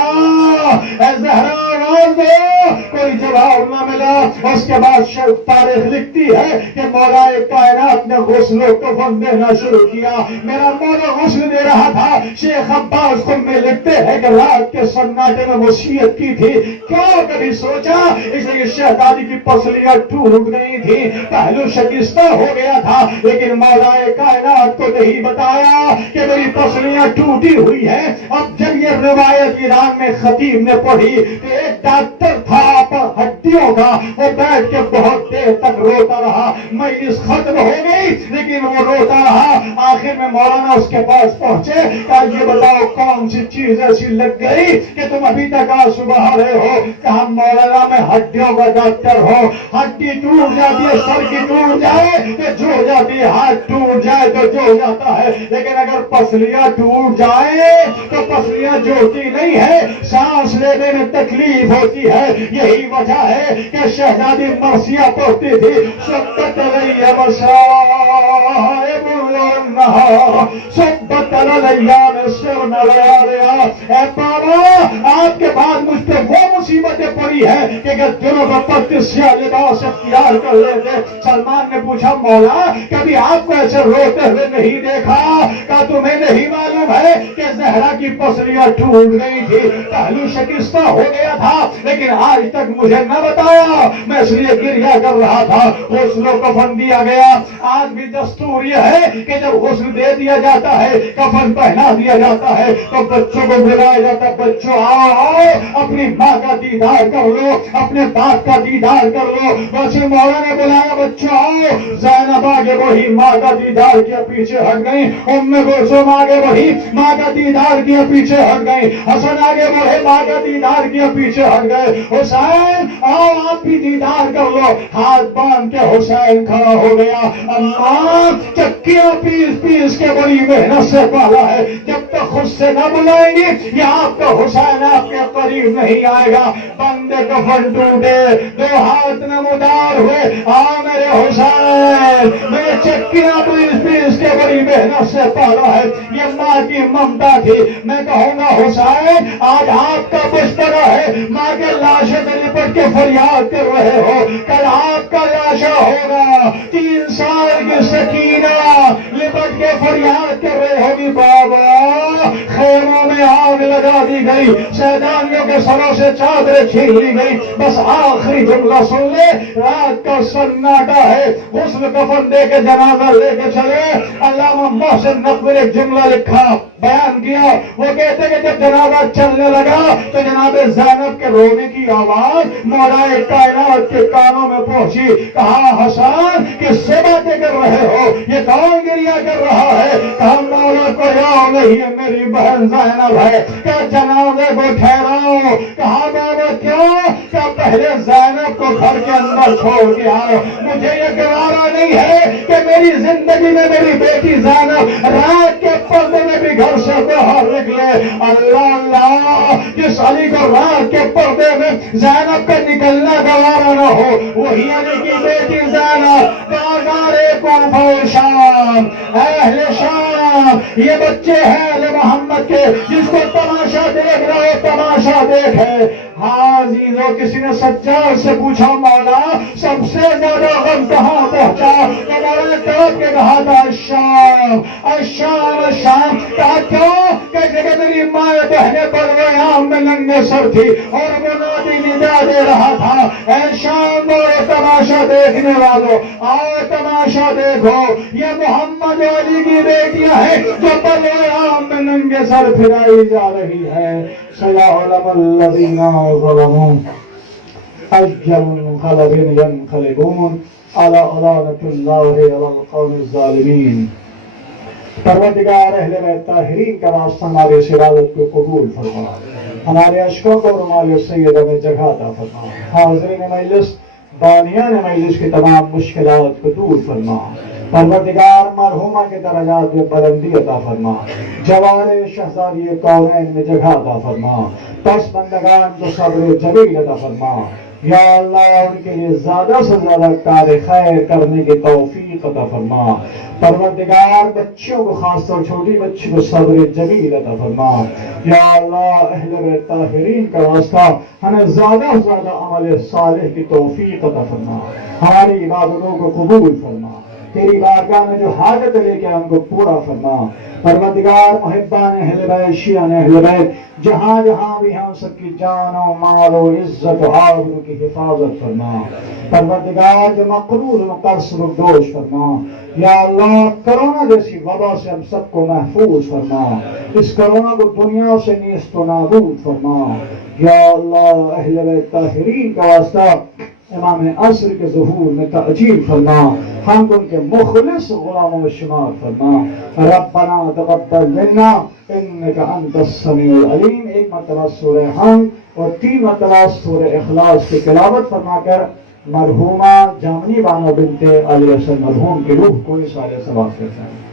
اے زہرا آواز دو، کوئی جواب نہ ملا۔ اس کے بعد تاریخ لکھتی ہے کہ مولا کائنات نے غسل و کفن دینا شروع کیا، میرا مولا غسل دے رہا تھا۔ شیخ عباس خود میں لکھتے ہیں کہ رات کے سناٹے میں وصیت کی تھی، کیا کبھی سوچا؟ اس لیے شہزادی کی پسلیاں ٹوٹ گئی تھی، پہلو شکستہ ہو گیا تھا، لیکن مولا کائنات کو نہیں بتایا کہ میری پسلیاں ٹوٹی ہوئی ہے۔ اب جب یہ روایت ایران میں خطیب نے پڑھی تو ایک ڈاکٹر تھا ہڈیوں کا، وہ بیٹھ کے بہت دیر تک روتا رہا، مجلس ختم ہو گئی لیکن وہ روتا رہا۔ آخر میں مولانا اس کے پاس پہنچے، کہا یہ بتاؤ کون سی چیز ایسی لگ گئی کہ تم ابھی تک آنسو بہا رہے ہو؟ کہا مولانا میں ہڈیوں کا ڈاکٹر ہوں، ہڈی ٹوٹ جاتی ہے، سر کی ٹوٹ جائے تو جڑ جاتی ہے، ہاتھ ٹوٹ جائے تو جڑ جاتا ہے، لیکن اگر پسلیاں ٹوٹ جائے تو پسلیاں جوڑتی نہیں ہے، سانس لینے میں تکلیف ہوتی ہے۔ یہی وجہ ہے کہ شہزادی مرثیہ پڑھتی تھی، سبت علیہ مصائب النہار سبت علیان سرن لیالیا۔ اے بابا آپ کے بعد مجھ پہ وہ مصیبتیں پڑی ہے کہ اگر جنوب پر سیاہ لباس اختیار کر لیتے۔ سلمان نے پوچھا مولا کبھی آپ کو ایسے روتے ہوئے نہیں دیکھا؟ کہا تمہیں نہیں معلوم ہے کہ زہرا کی پسلیاں ٹوٹ گئی تھی، پہلو شکستہ ہو گیا تھا، لیکن آج تک مجھے نہ بتایا، میں اس لیے گریہ کر رہا تھا۔ غسل و کفن دیا گیا۔ آج بھی دستور یہ ہے کہ جب غسل دے دیا جاتا ہے، کفن پہنا دیا جاتا ہے تو بچوں کو بلایا جاتا ہے، بچوں آؤ اپنی ماں کا دیدار کر لو، اپنے باپ کا دیدار کر لو۔ ویسے مولا نے بلایا، بچوں آؤ، زینب آگے وہی ماں کا دیدار کیا پیچھے ہٹ گئی، ام کلثوم آگے وہی ماں کا دیدار کیا پیچھے ہٹ گئی، حسن آگے وہی ماں کا دیدار کیا پیچھے ہٹ گئے، حسین آؤ آپ بھی دیدار کر لو۔ ہاتھ باندھ کے حسین کھڑا ہو گیا، اماں چکیاں پیس پیس کے بڑی محنت سے پالا ہے، جب تک خود سے نہ بلائیں گی یہ آپ کا حسین آپ کے قریب نہیں آئے گا۔ بندے کفن ٹوٹے، دو ہاتھ نمودار ہوئے، آ میرے حسین، میں چکیاں پیس پیس کے بڑی محنت سے پالا ہے، یہ ماں کی ممتا تھی۔ میں کہوں گا حسین آج آپ کا بسترا ہے، ماں کے لاشے سے لپٹ کے فریاد کر رہے ہو، کل آپ کا لاشا ہوگا، 3 سال کی سکینہ لپٹ کے فریاد کر رہے ہوگی، بابا خیموں میں آگ لگا دی گئی، شہدانیوں کے سروں سے چادریں چھین لی گئی، بس آخری جملہ سن لے، رات کا سناٹا ہے، غسل کفن دے کے جنازہ لے کے چلے۔ علامہ محسن نقوی نے ایک جملہ لکھا، بیان کیا، وہ کہتے کہ جب جنازہ چلنے لگا تو جناب زینب کے رونے کی آواز مولا کائنات کے کانوں میں پہنچی، کہا حسن کس سے باتیں کر رہے ہو، یہ کون گریہ کر رہا ہے؟ کہا مولا کو یاد نہیں ہے، میری بہن زینب ہے، کیا جنازے کو ٹھہراؤ؟ کہا بابا کیوں؟ کیا پہلے زینب کو گھر کے اندر چھوڑ کے آؤ، مجھے یہ گوارا نہیں ہے کہ میری زندگی میں میری بیٹی زینب رات کے پردے میں بھی گھر سے باہر نکلے. اللہ اللہ، جس علی کو رات کے پردے میں زینب کا نکلنا گوارا نہ ہو، وہی علی کی بیٹی زینب بازار کوفہ و شام، اہل شام، یہ بچے ہیں اہل محمد کے، جس کو تماشا دیکھ رہے ہو تماشا دیکھے. ہاں عزیزو، کسی نے سجاد سے پوچھا مولا سب سے زیادہ غم کہاں پہنچا؟ تو مولا تڑپ کے کہا تھا الشام الشام الشام. کہا کیوں؟ کہ جب میری ماں بہنیں برویام میں ننگے سر تھی اور منادی ندا دے رہا تھا، اے شام اور تماشا دیکھنے والوں آؤ تماشا دیکھو، یہ محمد علی کی بیٹیاں ہیں جو برویام میں ننگے سر پھرائی جا رہی ہے. سيعلم الذين ظلموا أي منقلب ينقلبون على لعنة الله على القوم الظالمين. پروردگار اہل بیت طاہرین کا واسطہ ہماری اس عبادت کو قبول فرما، ہمارے اشکوں کو رمال سیدہ میں جگہ عطا فرما. حاضرین مجلس، بانیان مجلس کی تمام مشکلات کو دور فرما. پروردگار مرحومہ کے درجات میں بلندی عطا فرما، جوار شہزادی کونین میں جگہ عطا فرما، پس بندگان کو صبر جمیل عطا فرما. یا اللہ ان کے لیے زیادہ سے زیادہ کار خیر کرنے کی توفیق عطا فرما. پروردگار بچیوں کو، خاص طور چھوٹی بچی کو صبر جمیل عطا فرما. یا اللہ اہل بیت طاہرین کا واسطہ ہمیں زیادہ سے زیادہ عمل صالح کی توفیق عطا فرما، ہماری عبادتوں کو قبول فرما. تیری بارگاہ میں جو حاجت لے کے ہم کو پورا فرما. پروردگار محبان اہل بیت، شیعان اہل بیت، جہاں جہاں بھی ہم سب کی جان و مال و عزت و آبرو کی حفاظت فرما. پروردگار جو مقرور مقرص دوش فرما. یا اللہ کرونا جیسی وبا سے ہم سب کو محفوظ فرما، اس کرونا کو دنیا سے نیست و نابود فرما. یا اللہ اہل بیت طاہرین کا واسطہ امام عصر کے ظہور میں تأجیل فرما، ہم ان کے مخلص غلاموں میں شمار فرما. ربنا تقبل منا انک انت السمیع العلیم. ایک مرتبہ سورہ حمد اور 3 مرتبہ سورہ اخلاص کی تلاوت فرما کر مرحومہ جامنی بانو بنت علی حسن مرحوم کی روح کو اصالہ ثواب کرتے ہیں.